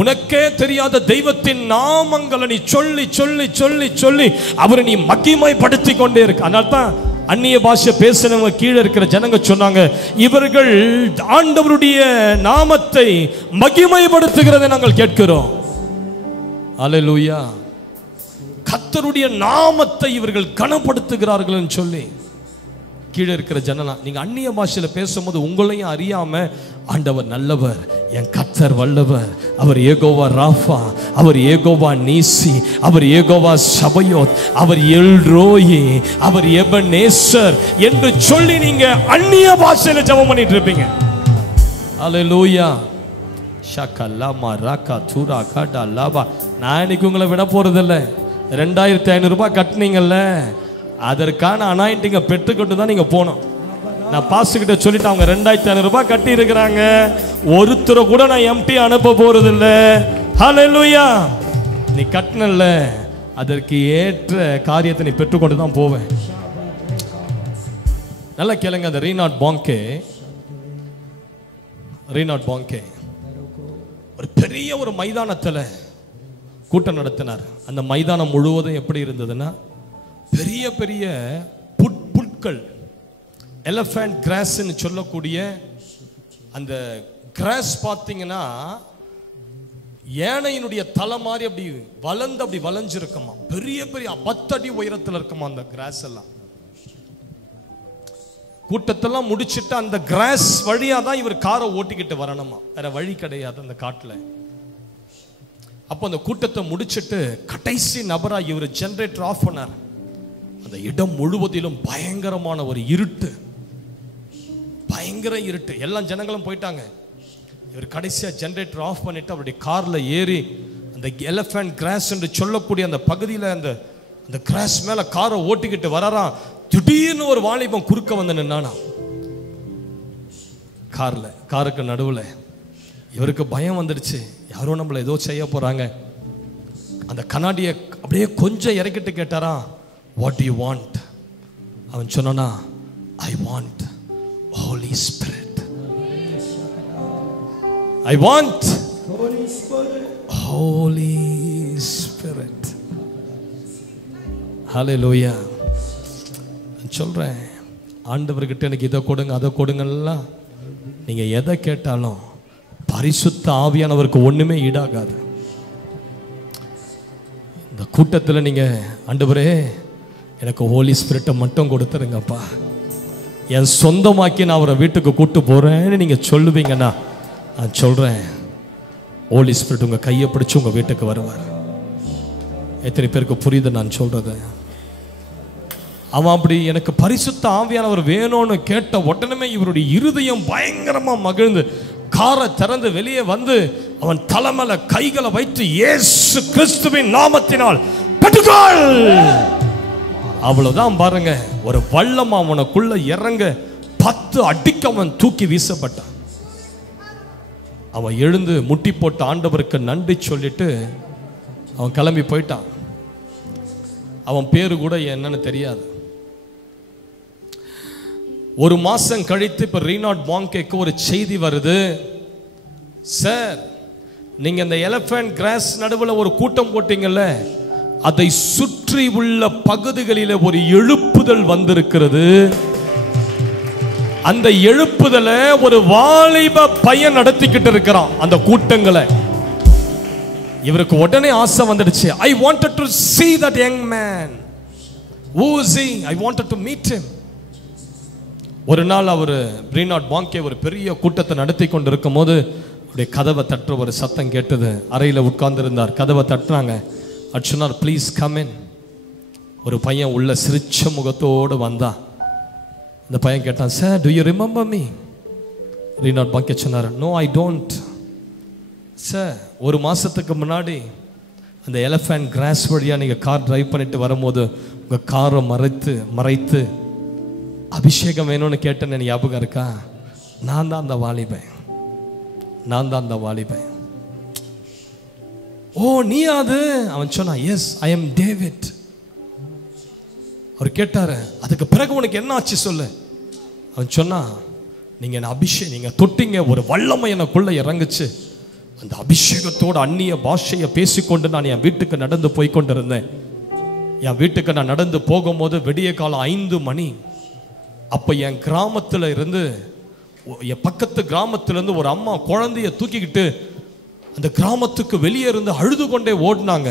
உனக்கே தெரியாத தெய்வத்தின் நாமங்களை நீ சொல்லி சொல்லி சொல்லி சொல்லி அவரை நீ மகிமைப்படுத்தி கொண்டே இருக்கு. அதனால தான் அந்நிய பாஷை பேசினவங்க கீழே இருக்கிற ஜனங்க சொன்னாங்க, இவர்கள் ஆண்டவருடைய நாமத்தை மகிமைப்படுத்துகிறதை நாங்கள் கேட்கிறோம். அல்லேலூயா. கர்த்தருடைய நாமத்தை இவர்கள் கனப்படுத்துகிறார்கள் சொல்லி கீழே இருக்கிற ஜனலாம். நீங்க அந்நிய பாஷையில பேசும்போது உங்களையும் அறியாம ஆண்டவர் நல்லவர், என் கர்த்தர் வல்லவர், அவர் ஏகோவா ராஃபா, அவர் ஏகோவா நீசி, அவர் ஏகோவா சபயோத், அவர் எல்ரோயி, அவர் எபனேசர் என்று சொல்லி நீங்க அந்நிய பாஷையில ஜெபம் பண்ணிட்டு இருப்பீங்க. அல்லேலூயா. ஷக்கல்லாமா ராக்கா தூரா காடா லாபா. நான் இன்னைக்கு உங்களை விட போறதில்ல. 2500 ரூபாய் கட்டினீங்கல்ல, அதற்கான அனாயிண்டிங்கை பெற்றுக்கொண்டு தான் நீங்க போனோம். நான் பாஸ்டர்கிட்ட சொல்லிட்டு அவங்க 2500 ரூபாய் கட்டி இருக்கிறாங்க, ஒருத்தரை கூட நான் எம்டி அனுப்ப போறது இல்லை. ஹல்லேலூயா. நீ கட்டினல்ல, அதற்கு ஏற்ற காரியத்தை நீ பெற்றுக்கொண்டு தான் போவேன். நல்லா கேளுங்க. அந்த ரீனாட் பாங்கே ஒரு பெரிய ஒரு மைதானத்தில் கூட்டம் நடத்தினார். அந்த மைதானம் முழுவதும் எப்படி இருந்ததுன்னா, பெரிய பெரிய புட்கள், எலஃபண்ட் கிராஸ்ன்னு சொல்லக்கூடிய அந்த கிராஸ் பார்த்தீங்கன்னா யானையினுடைய தலை மாதிரி அப்படி வளர்ந்து அப்படி வளைஞ்சிருக்குமா. பெரிய பெரிய 10 அடி உயரத்தில் இருக்குமா அந்த கிராஸ் எல்லாம். கூட்டத்தெல்லாம் முடிச்சுட்டு அந்த கிராஸ் வழியா தான் இவர் காரை ஓட்டிக்கிட்டு வரணுமா, வேற வழி கிடையாது அந்த காட்டுல. அப்போ அந்த கூட்டத்தை முடிச்சுட்டு கடைசி நபரா இவர் ஜெனரேட்டர் ஆஃப் பண்ணார். அந்த இடம் முழுவதிலும் பயங்கரமான ஒரு இருட்டு, பயங்கர இருட்டு. எல்லா ஜனங்களும் போயிட்டாங்க. இவர் கடைசியா ஜெனரேட்டர் ஆஃப் பண்ணிட்டு அவருடைய கார்ல ஏறி அந்த எலஃபண்ட் கிராஸ் என்று சொல்லக்கூடிய அந்த பகுதியில் அந்த கிராஸ் மேல காரை ஓட்டிக்கிட்டு வராராம். திடீர்னு ஒரு வாலிபம் குறுக்க வந்து நின்னானா காருக்கு நடுவில். இவருக்கு பயம் வந்துடுச்சு, யாரோ நம்மளை ஏதோ செய்ய போறாங்க. அந்த கண்ணாடியை அப்படியே கொஞ்சம் இறக்கிட்டு கேட்டாரா, வாட் யூ வாண்ட்? அவன் சொன்னானா, I want holy spirit, I want holy spirit. Hallelujah. சொல்றேன், ஆண்டவர்கிட்ட எனக்கு இதை கொடுங்க அதை கொடுங்கலாம் நீங்க எதை கேட்டாலும் பரிசுத்த ஆவியானவருக்கு ஒண்ணுமே ஈடாகாது. இந்த கூட்டத்தில் நீங்க ஆண்டவரே எனக்கு ஹோலி ஸ்பிரிட்டை மட்டும் கொடுத்துருங்கப்பா, என் சொந்தமாக்கி நான் அவரை வீட்டுக்கு கூட்டு போறேன்னு நீங்க சொல்லுவீங்கன்னா, நான் சொல்றேன் ஹோலி ஸ்பிரிட் உங்க கையை பிடிச்சு உங்க வீட்டுக்கு வருவார். எத்தனை பேருக்கு புரியுது நான் சொல்றது? அவன் அப்படி எனக்கு பரிசுத்த ஆவியானவர் வேணும்னு கேட்ட உடனே இவருடைய இருதயம் பயங்கரமா மகிழ்ந்து காரை திறந்து வெளியே வந்து அவன் தலைமையில கைகளை வைத்து இயேசு கிறிஸ்துவின் நாமத்தினால் பெற்றுக்கொள். அவ்வளவுதான் பாருங்க, ஒரு வல்லம் அவனுக்குள்ள இறங்க 10 அடிக்கு அவன் தூக்கி வீசப்பட்டான். அவன் எழுந்து முட்டி போட்ட ஆண்டவருக்கு நன்றி சொல்லிட்டு அவன் கிளம்பி போயிட்டான். அவன் பேரு கூட என்னன்னு தெரியாது. ஒரு மாசம் கழித்து இப்ப ரீனாட் பாங்கேக்கு ஒரு செய்தி வருது, சார் நீங்க இந்த எலஃபண்ட் கிராஸ் நடுவில் ஒரு கூட்டம் போட்டீங்கல்ல, அதை சுற்றி உள்ள பகுதிகளில் ஒரு எழுப்புதல் வந்திருக்கிறது. அந்த எழுப்புதல ஒரு வாலிப பையன் நடத்திக்கிட்டு இருக்கிறான் அந்த கூட்டங்களை. இவருக்கு உடனே ஆசை வந்துடுச்சு, I wanted to see that young man. Who is he? I wanted to meet him. ஒரு நாள் அவர் ரீனாட் பாங்கே ஒரு பெரிய கூட்டத்தை நடத்தி கொண்டு இருக்கும் போது அப்படியே கதவை தட்டுற ஒரு சத்தம் கேட்டது. அறையில் உட்கார்ந்துருந்தார். கதவை தட்டுறாங்க. அது சொன்னார், ப்ளீஸ் கம் இன். ஒரு பையன் உள்ள சிரிச்ச முகத்தோடு வந்தான். அந்த பையன் கேட்டான், sir do you remember me? Reinhard Bonnke சொன்னார், நோ ஐ டோன்ட். சார் ஒரு மாதத்துக்கு முன்னாடி அந்த எலஃபண்ட் கிராஸ் வழியாக நீங்கள் கார் டிரைவ் பண்ணிட்டு வரும்போது உங்கள் காரை மறைத்து அபிஷேகம் வேணும்னு கேட்டேன்னு ஞாபகம் இருக்கா? நான் தான் அந்த வாலிபன். ஓ நீ அது? அவன் சொன்னான், எஸ் ஐ எம் டேவிட். அவர் கேட்டாரு, அதுக்கு பிறகு உனக்கு என்ன ஆச்சு சொல்லு. அவன் சொன்னா, நீங்க தொட்டிங்க, ஒரு வல்லமை எனக்குள்ள இறங்குச்சு. அந்த அபிஷேகத்தோடு அந்நிய பாஷையை பேசிக்கொண்டு நான் என் வீட்டுக்கு நடந்து போய் கொண்டிருந்தேன். என் வீட்டுக்கு நான் நடந்து போகும்போது விடிய காலம் 5 மணி. அப்போ என் கிராமத்தில் இருந்து, என் பக்கத்து கிராமத்திலேருந்து ஒரு அம்மா குழந்தைய தூக்கிக்கிட்டு அந்த கிராமத்துக்கு வெளியே இருந்து அழுது கொண்டே ஓடினாங்க.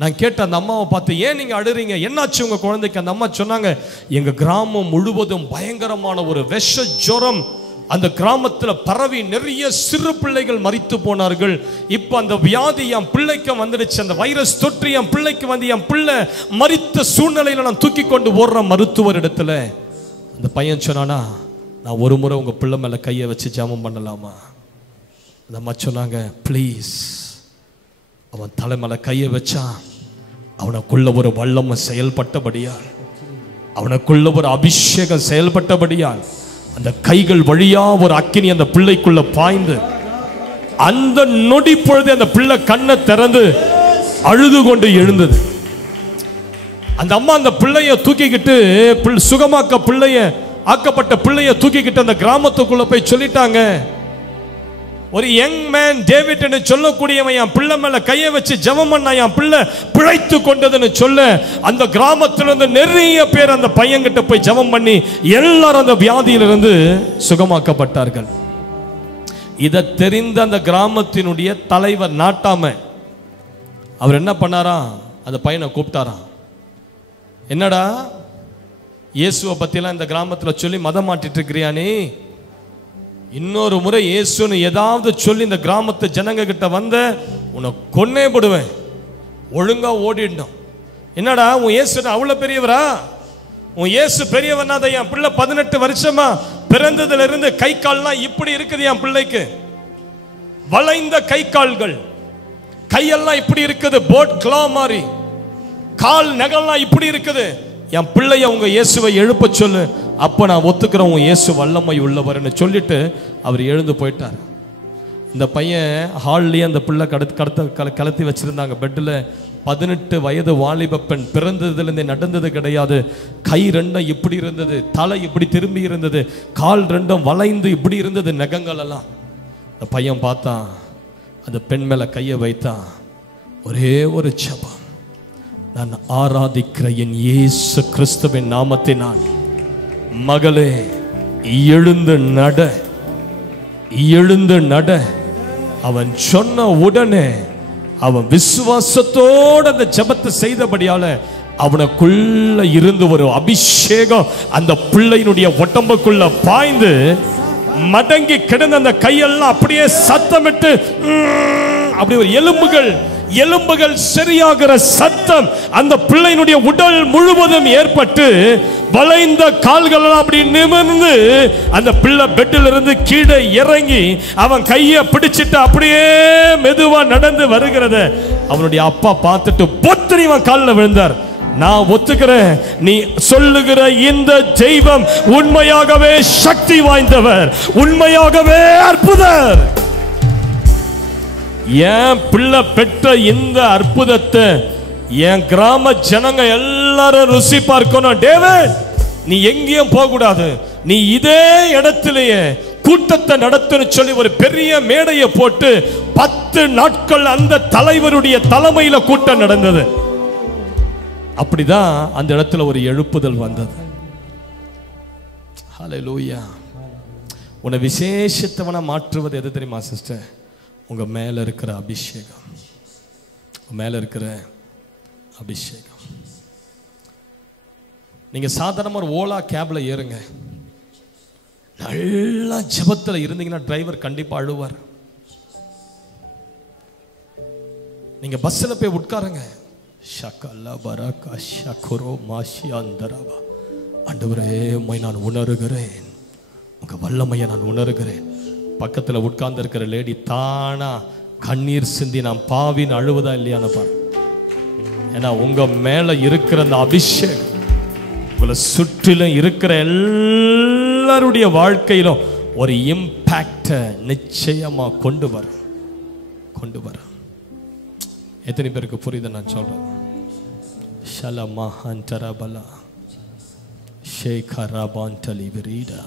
நான் கேட்ட அந்த அம்மாவை பார்த்து, ஏன் நீங்கள் அழுறீங்க, என்னாச்சு உங்கள் குழந்தைக்கு? அந்த அம்மா சொன்னாங்க, எங்கள் கிராமம் முழுவதும் பயங்கரமான ஒரு விஷ ஜுரம் அந்த கிராமத்தில் பரவி நிறைய சிறு பிள்ளைகள் மரித்து போனார்கள். இப்போ அந்த வியாதி என் பிள்ளைக்கு வந்துடுச்சு. அந்த வைரஸ் தொற்று என் பிள்ளைக்கு வந்து என் பிள்ளை மரித்த சூழ்நிலையில் நான் தூக்கி கொண்டு ஓடுற மருத்துவர் இடத்துல. அந்த பையன் சொன்னானா, நான் ஒரு முறை உங்கள் பிள்ளை மேலே கையை வச்சு ஜெபம் பண்ணலாமா? அந்த அம்மா சொன்னாங்க, ப்ளீஸ். அவன் தலை மேலே கையை வச்சான். அவனுக்குள்ள ஒரு வல்லமை செயல்பட்டபடியால், அவனுக்குள்ள ஒரு அபிஷேகம் செயல்பட்டபடியால் அந்த கைகள் வழியா ஒரு அக்கினி அந்த பிள்ளைக்குள்ள பாய்ந்து அந்த நொடி பொழுது அந்த பிள்ளை கண்ணை திறந்து அழுது கொண்டு எழுந்தது. அந்த அம்மா அந்த பிள்ளைய தூக்கிக்கிட்டு, ஆக்கப்பட்ட பிள்ளைய தூக்கிக்கிட்டு அந்த கிராமத்துக்குள்ள போய் சொல்லிட்டாங்க, ஒரு யங் மேன் டேவிட் என்று சொல்லக்கூடியவன் என் பிள்ளை மேல கையை வச்சு ஜெபம் பண்ணா என் பிள்ளை பிழைத்து கொண்டதுன்னு சொல்ல, அந்த கிராமத்திலிருந்து நிறைய பேர் அந்த பையன்கிட்ட போய் ஜெபம் பண்ணி எல்லாரும் அந்த வியாதியிலிருந்து சுகமாக்கப்பட்டார்கள். இதை தெரிந்த அந்த கிராமத்தினுடைய தலைவர் நாட்டாம அவர் என்ன பண்ணாரா, அந்த பையனை கூப்பிட்டாராம். என்னடா இயேசுவை பத்திலாம் இந்த கிராமத்தில் சொல்லி மதம் மாட்டிட்டு இருக்கிறியானே, இன்னொரு முறை இயேசுன்னு ஏதாவது சொல்லி இந்த கிராமத்து ஜனங்க கிட்ட வந்த உன்னை கொன்னே போடுவேன், ஒழுங்கா ஓடிடணும். என்னடா உன் இயேசு அவ்வளவு பெரியவரா? உன் இயேசு பெரியவனா? என் பிள்ளை 18 வருஷமா பிறந்ததுல இருந்து கை கால்லாம் இப்படி இருக்குது. என் பிள்ளைக்கு வளைந்த கை கால்கள், கையெல்லாம் இப்படி இருக்குது, போட் கிளா மாதிரி, கால் நகல்லாம் இப்படி இருக்குது. என் பிள்ளைய உங்க இயேசுவை எழுப்ப சொல்லு, அப்போ நான் ஒத்துக்கிறேன் உன் இயேசு வல்லமை உள்ளவர்னு சொல்லிட்டு அவர் எழுந்து போயிட்டார். இந்த பையன் ஹால்லேயே அந்த பிள்ளை கலத்தி வச்சிருந்தாங்க பெட்டில். 18 வயது வாலிப பெண், பிறந்ததுலேருந்தே நடந்தது கிடையாது. கை ரெண்டும் இப்படி இருந்தது, தலை இப்படி திரும்பி இருந்தது, கால் ரெண்டும் வளைந்து இப்படி இருந்தது, நகங்கள் எல்லாம். அந்த பையன் பார்த்தான், அந்த பெண் மேலே கையை வைத்தான். ஒரே ஒரு ஜெபம், நான் ஆராதிக்கிற என் இயேசு கிறிஸ்துவின் நாமத்தினால் மகளே எழுந்து நட. அவன் சொன்ன உடனே அவன் விசுவாசத்தோடு அந்த ஜெபத்தை செய்தபடியால அவனுக்குள்ள இருந்து ஒரு அபிஷேகம் அந்த பிள்ளையினுடைய உடம்புக்குள்ள பாய்ந்து மடங்கி கிடந்த அந்த கையெல்லாம் அப்படியே சத்தமிட்டு அப்படி ஒரு எலும்புகள் சரியாகிற சத்தம் அந்த பிள்ளையினுடைய உடல் முழுவதும் ஏற்பட்டு வளைந்த கால்கள் அப்படி நிமிர்ந்து அந்த பிள்ளை பெட்டில் இருந்து கீழே இறங்கி அவன் கையை பிடிச்சிட்டு அப்படியே மெதுவா நடந்து வருகிறத அவனுடைய அப்பா பார்த்துட்டு பொத்துனி அவன் காலில் விழுந்தார். நான் ஒத்துக்கிறேன், நீ சொல்லுகிற இந்த தெய்வம் உண்மையாகவே சக்தி வாய்ந்தவர், உண்மையாகவே அற்புதர். என் பிள்ளை பெற்ற இந்த அற்புதத்தை என் கிராம ஜனங்க எல்லாரும் ருசி பார்க்கணும். டேவிட், நீ எங்கேயும் போக கூடாது, நீ இதே இடத்திலேயே கூட்டத்தை நடத்துன்னு சொல்லி ஒரு பெரிய மேடையை போட்டு 10 நாட்கள் அந்த தலைவருடைய தலைமையில கூட்டம் நடந்தது. அப்படிதான் அந்த இடத்துல ஒரு எழுப்புதல் வந்தது. ஹல்லேலூயா. உன்னை விசேஷத்தவனா மாற்றுவது எது தெரியுமா சிஸ்டர்? உங்க மேல இருக்கிற அபிஷேகம். மேல இருக்கிற அபிஷேகம். நீங்க சாதாரண ஒரு ஓலா கேப்ல ஏறுங்க, நல்லா ஜெபத்தில் இருந்தீங்கன்னா டிரைவர் கண்டிப்பா அழுவார். நீங்க பஸ்ஸில் போய் உட்காருங்க. ஷக்கல்லா பரகா ஷக்குரோ மாஷியாந்தரவா. ஆண்டவரே உம்மை நான் உணர்கிறேன், உங்க வல்லமையை நான் உணர்கிறேன். பக்கத்தில் உட்கார்ந்து இருக்கிற லேடி தானா கண்ணீர் சிந்தி நான் பாவின்னு அழுவதா இல்லையான்னு பாரு. ஏன்னா உங்க மேல இருக்கிற அந்த அபிஷேகம் உங்களை சுற்றிலும் இருக்கிற எல்லாருடைய வாழ்க்கையிலும் ஒரு இம்பாக்ட நிச்சயமா கொண்டு வர. எத்தனை பேருக்கு புரியுது நான் சொல்றேன்? ஷலமா ஹந்தரபலா ஷேகரபாந்தலி விரீடா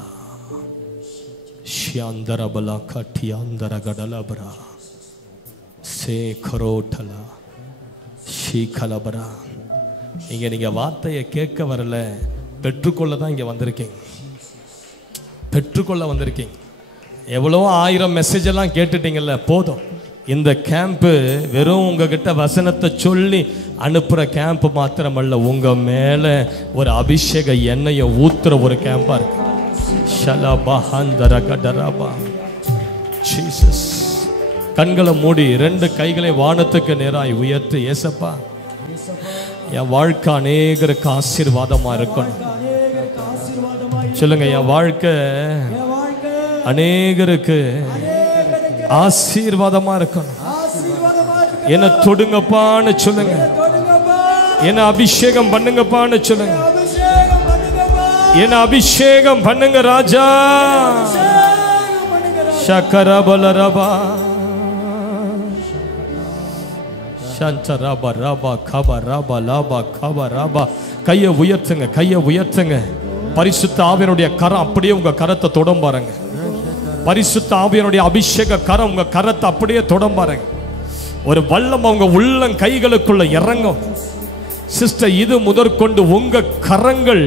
ஷியாந்தரபலா கட்டியாந்தர கடலபரா சேகரோட்டலா ஷீகலபரா. நீங்க வார்த்தையை கேட்க வரல, பெற்றுக்கொள்ள தான் இங்க வந்திருக்கீங்க. பெற்றுக்கொள்ள வந்திருக்கீங்க. எவ்வளோ 1000 மெசேஜ் எல்லாம் கேட்டுட்டீங்கல்ல, போதும். இந்த கேம்ப் வெறும் உங்ககிட்ட வசனத்தை சொல்லி அனுப்புற கேம்ப் மாத்திரமல்ல, உங்க மேல ஒரு அபிஷேக எண்ணெயை ஊத்துற ஒரு கேம்பா இருக்கு. ஜீசஸ். கண்களை மூடி 2 கைகளை வானத்துக்கு நேராய் உயர்த்து, ஏசப்பா என் வாழ்க்கை அநேகருக்கு ஆசீர்வாதமா இருக்கணும். சொல்லுங்க, என் வாழ்க்கை அநேகருக்கு ஆசீர்வாதமா இருக்கணும். என்ன தொடுங்கப்பான்னு சொல்லுங்க, என்ன அபிஷேகம் பண்ணுங்கப்பான்னு சொல்லுங்க, என்ன அபிஷேகம் பண்ணுங்க ராஜா. ஷக்கரபலரபா சந்தரபா ரபா கபரபா லபா கபரபா. கையை உயர்த்துங்க, கையை உயர்த்துங்க. பரிசுத்த ஆவியனுடைய கரம் அப்படியே உங்க கரத்தை தொடும் பாருங்க. பரிசுத்த ஆவியனுடைய அபிஷேக கரம் உங்க கரத்தை அப்படியே தொடும் பாருங்க. ஒரு வல்லம் அவங்க உள்ளம் கைகளுக்குள்ள இறங்கும். சிஸ்டர், இது முதற்கொண்டு உங்க கரங்கள்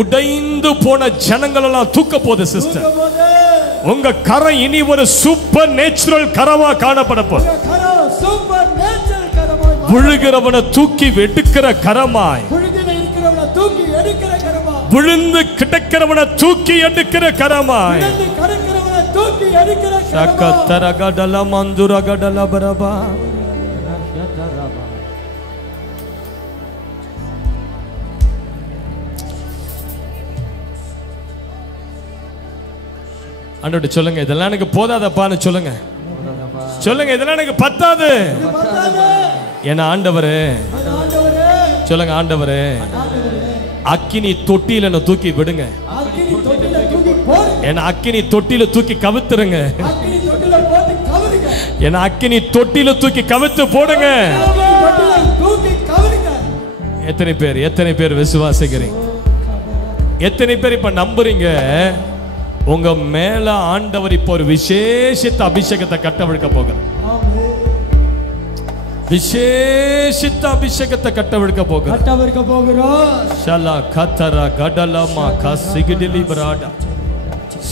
உடைந்து போன ஜனங்கள் எல்லாம் தூக்க போகுது சிஸ்டர். உங்க கரம் இனி ஒரு சூப்பர் நேச்சுரல் கரமா காணப்பட போகுது. விழுகிறவனை தூக்கி எடுக்கிற கரமாய், விழுந்து கிடக்கிறவனை தூக்கி எடுக்கிற கரமாய். ஆண்டவரே சொல்லுங்க, இதெல்லாம் எனக்கு போதாதப்பான்னு சொல்லுங்க. சொல்லுங்க, இதெல்லாம் எனக்கு பத்தாது. ஏன்னா ஆண்டவரே சொல்லுங்க, ஆண்டவரே அக்கினி தொட்டியில என்ன தூக்கி விடுங்க. என்ன அக்கினி தொட்டியில தூக்கி கவித்துருங்க. என்ன அக்கினி தொட்டியில தூக்கி கவித்து போடுங்க. எத்தனை பேர் விசுவாசிக்கிறீங்க? எத்தனை பேர் இப்ப நம்புறீங்க? உங்க மேல ஆண்டவர் இப்ப ஒரு விசேஷித்த அபிஷேகத்தை கட்டவிழ்க்க போகிறார். விசேஷித்த அபிஷேகத்தை கட்டவிழ்க்க போகிறார். ஷலா கதரா கடலமா கசிகிடிலி பிராடா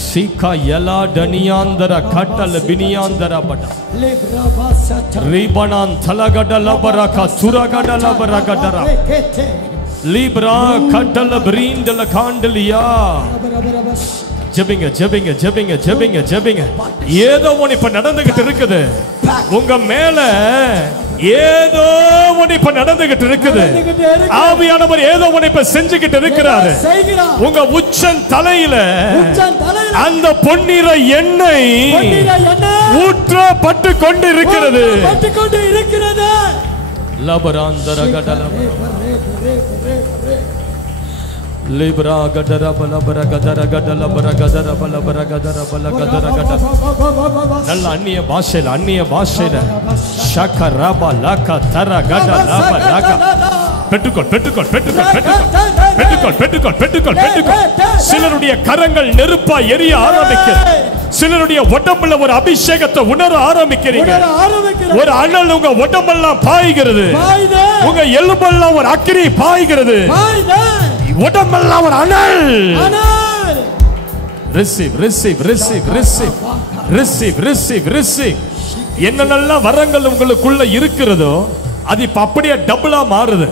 சீகா யலா டனியாந்தர கட்டல பினியாந்தர படா ரிபனான் தலகடல பரகா துரகடல பரகடரா லிப்ரா கட்டல பிரீண்டல காண்டலியா. ஜெபிங்க ஜெபிங்க ஜெபிங்க ஜெபிங்க ஜெபிங்க. ஏதோ ஒன்று இப்ப நடந்துகிட்டு இருக்குது உங்க மேல. ஏதோ ஒன்று இப்ப நடந்துகிட்டு இருக்குது. ஆவியானவர் ஏதோ ஒன்று இப்ப செஞ்சுகிட்டு இருக்கிறாரு. உங்க உச்சன் தலையில அந்த பொன்னிற எண்ணெய் ஊற்றப்பட்டு கொண்டு இருக்கிறது. லபராந்தர கடல லிப்ரா கடர பல பர கடர கடல பர கடர பல பர கடர பல கடர கடர. நல்ல அந்நிய பாஷையில ஷக்கரபா லக தர கட லப லக. பெற்றுக்கொள். சிலருடைய கரங்கள் நெருப்பா எரிய ஆரம்பிக்கிறது. சிலருடைய உடம்புல ஒரு அபிஷேகத்தை உணர ஆரம்பிக்கிறீங்க. ஒரு அனல் உங்க உடம்பெல்லாம் பாய்கிறது. உங்க எலும்பெல்லாம் ஒரு அக்கினி பாய்கிறது. உடம்பெல்லாம் ஒரு அனல். ரிசீவ். என்னென்னலாம் வரங்கள் உங்களுக்குள்ள இருக்கிறதோ அது இப்ப அப்படியே டபுளா மாறுது.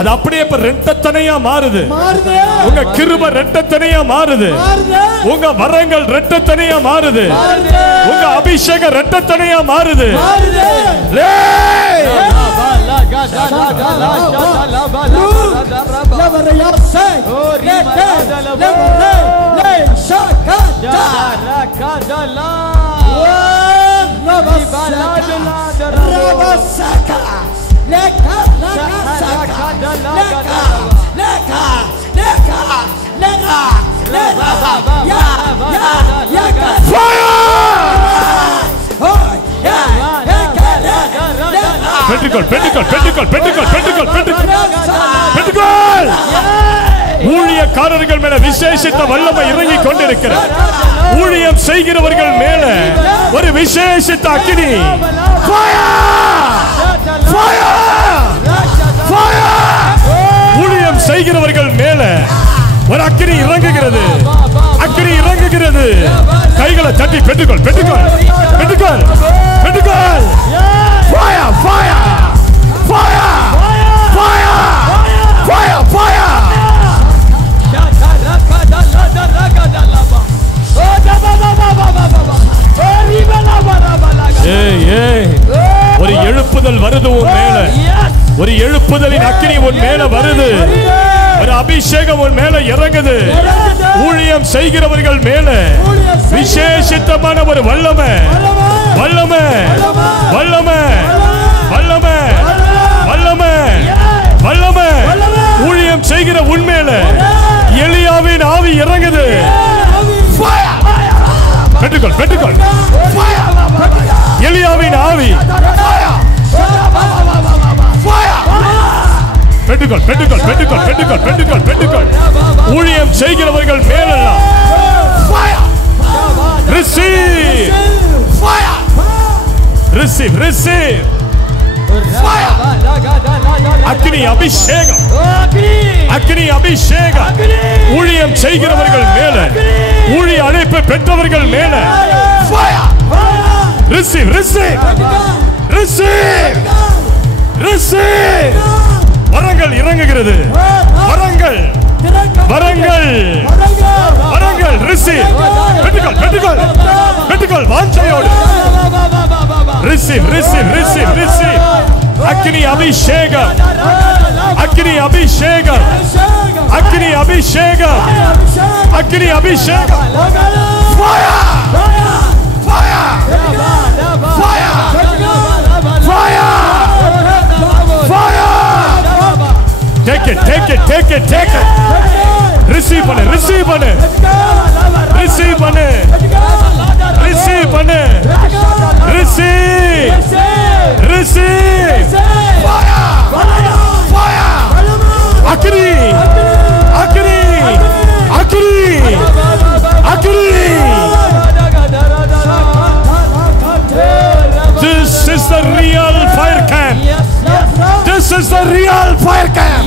அது அப்படியே இப்ப ரெட்டத்தனையா மாறுது. உங்க கிருபை ரெட்டத்தனையா மாறுது. உங்க வரங்கள் ரெட்டத்தனையா மாறுது. உங்க அபிஷேகம் ரெட்டத்தனையா மாறுது. ஊழியக்காரர்கள் மேல விசேஷித்த வல்லமை இறங்கி கொண்டிருக்கிற ஊழியம் செய்கிறவர்கள் மேல ஒரு விசேஷித்த அக்கினி ஊழியம் செய்கிறவர்கள் மேல ஒரு அக்கினி இறங்குகிறது. அக்கினி இறங்குகிறது. கைகளை தட்டி பெற்றுக்கொள் பெற்றுக்கொள் பெற்றுக்கொள் பெற்றுக்கொள். Fire fire fire fire fire fire. ஒரு எழுப்புதல் வருது உன் மேல. ஒரு எழுப்புதலின் அக்கினி உன் மேல வருது. ஒரு அபிஷேகம் உன் மேல இறங்குது. ஊழியம் செய்கிறவர்கள் மேல விசேஷித்தமான ஒரு வல்லமை வல்லமை வல்லமை வல்லமை வல்லமை வல்லமை ஊழியம் செய்கிற உன் மேல எலியாவின் ஆவி இறங்குது. பெற்றுக்கொள் பெற்றுக்கொள். எலியாவின் ஆவி பெற்றுக்கொள் பெற்றுக்கொள் பெற்றுக்கொள் பெற்றுக்கொள் பெற்றுக்கொள் பெற்றுக்கொள். ஊழியம் செய்கிறவர்கள் மேலெல்லாம் receive receive receive அக்னி அபிஷேகம் அக்னி அபிஷேகம். ஊழியம் செய்கிறவர்கள் மேல ஊழிய அழைப்பு பெற்றவர்கள் மேல receive receive receive receive. வரங்கள் இறங்குகிறது. வரங்கள் வரங்கள் வரங்கள் receive பெற்றுக்கொள் பெற்றுக்கொள் பெற்றுக்கொள் வாஞ்சையோடு receive receive receive receive. அக்னி அபிஷேகம் அக்னி அபிஷேகம் அக்னி அபிஷேகம் அக்னி அபிஷேகம். Fire fire fire fire fire. Take it take it take it take it. Receive பண்ணு receive பண்ணு receive பண்ணு receive பண்ணு receive receive. Fire fire Agni Agni Agni Agni. This is the real fire camp. This is the real fire camp.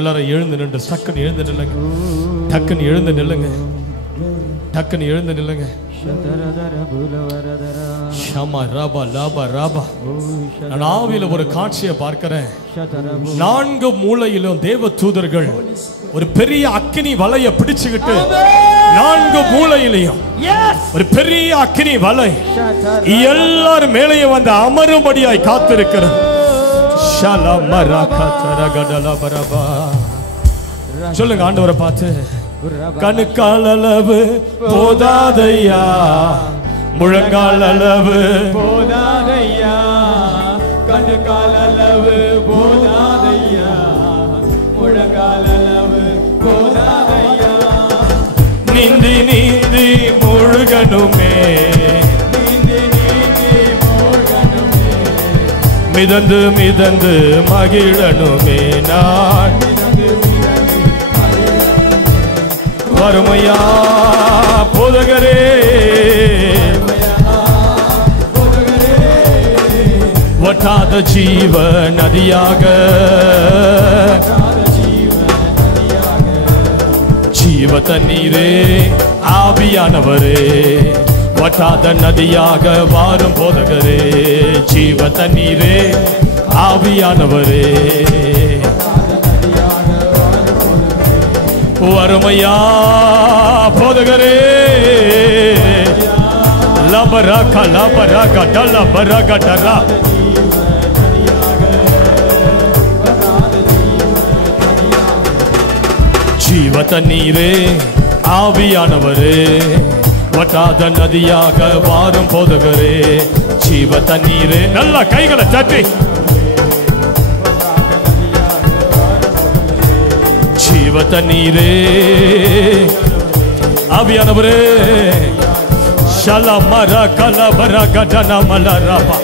எல்லாரும் எழுந்து நின்று டக்குன்னு எழுந்து நில்லுங்க. டக்குன்னு எழுந்து நில்லுங்க. டக்குன்னு எழுந்து நில்லுங்க. நான் ஆவியில ஒரு காட்சியை பார்க்கிறேன். 4 மூலையிலும் தேவ தூதர்கள் ஒரு பெரிய அக்கினி வலையை பிடிச்சுக்கிட்டு 4 மூலையிலையும் ஒரு பெரிய அக்கினி வலை எல்லாரும் மேலேயே வந்து அமரும்படியாய் காத்திருக்கிறது. சொல்லுங்க ஆண்டவரை பார்த்து, கணுக்கால் அளவு போதாதையா, முழங்கால் அளவு போதாதையா, கணுக்கால் அளவு போதாதையா, முழங்கால் அளவு போதாதையா. நீந்தி நீந்தி முழுகணுமே, நீந்தி நீந்தி மூழ்கணுமே, மிதந்து மிதந்து மகிழணுமே. நான் வறுமையா போதகரே, வற்றாத ஜீவ நதியாக ஜீவ தண்ணீரே ஆவியானவரே வற்றாத நதியாக வாரும் போதகரே ஜீவ தண்ணீரே ஆவியானவரே வறுமையா போதகரே லபரக லபரக டலபரக டரா ஜீவ தண்ணீரே ஆவியானவரே வற்றாத நதியாக வாரும் போதகரே ஜீவ தண்ணீரே நல்ல கைகளை தட்டி ஜீவ தண்ணீரே ஆவியானவரே ஷலமர கலபர கடன மலரபா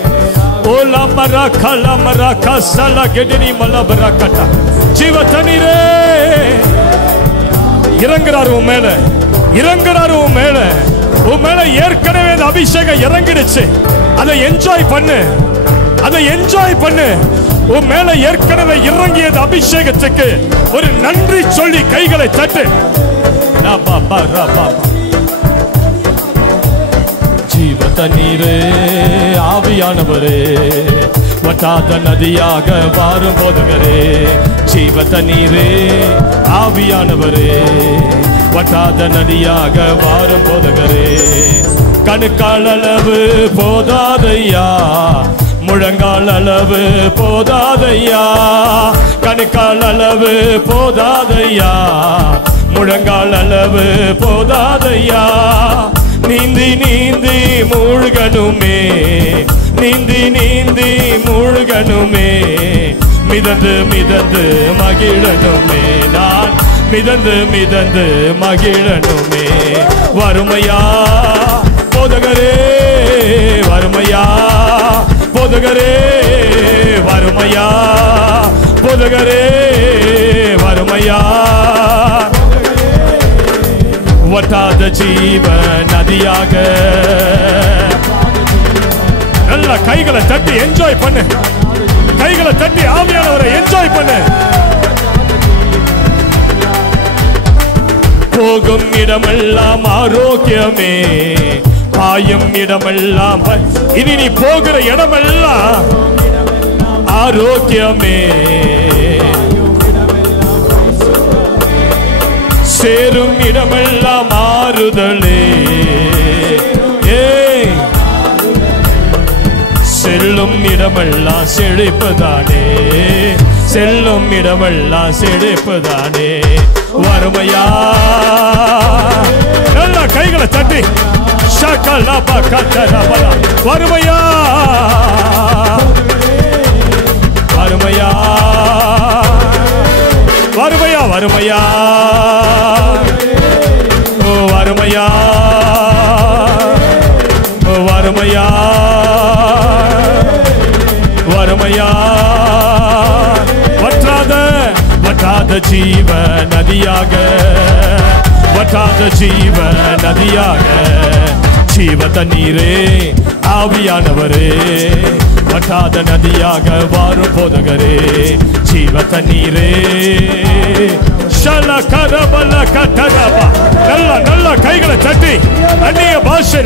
ஓலமர கலமர கசல கெடினி மலபர கட்ட ஜீவ தண்ணீரே இறங்குறாரு உன் மேல இறங்குறாரு உன் மேல ஏற்கனவே அந்த அபிஷேகம் இறங்கிடுச்சு அதை என்ஜாய் பண்ணு அதை என்ஜாய் பண்ணு உன் மேல ஏற்கனவே இறங்கியது அபிஷேகத்துக்கு ஒரு நன்றி சொல்லி கைகளை தட்டு ஜீவ தண்ணீரே ஆவியானவரே வற்றாத நதியாக வாரும் போதகரே ஜீவ தண்ணீரே ஆவியானவரே வற்றாத நதியாக வாரும் போதகரே கணுக்கால் அளவு போதாதையா முழங்கால் அளவு போதாதையா கணுக்கால் அளவு போதாதையா முழங்கால் அளவு போதாதையா நீந்தி நீந்தி மூழ்கணுமே நீந்தி நீந்தி மூழ்கணுமே மிதந்து மிதந்து மகிழணுமே நான் மிதந்து மிதந்து மகிழணுமே வறுமையா போதகரே வறுமையா போதகரே வறுமையா போதகரே வறுமையா வற்றாத ஜீவ நதியாக நல்ல கைகளை தட்டி என்ஜாய் பண்ணு கைகளை தட்டி ஆவியானவரை என்ஜாய் பண்ணு போகும் இடமெல்லாம் ஆரோக்கியமே பாயும் இடமெல்லாம் இனி நீ போகிற இடமெல்லாம் ஆரோக்கியமே சேரும் இடமெல்லாம் ஆறுதலே செல்லும் இடமெல்லாம் செழிப்புதானே செல்லும் இடமெல்லாம் செழிப்புதானே வறுமையா நல்ல கைகளை தட்டி ஷகலபா கட்டரபலா வறுமையா வறுமையா வறுமையா வறுமையா ஓ வறுமையா ஓ வறுமையா வறுமையா வற்றாத ஜீவ நதியாக வற்றாத ஜீவ நதியாக ஜீவ தண்ணீரே ஆவியானவரே வற்றாத நதியாக வாரும் போதகரே ஜீவ தண்ணீரே ஷல கரபல கட்டரபா நல்ல நல்ல கைகளை தட்டி அந்நிய பாஷை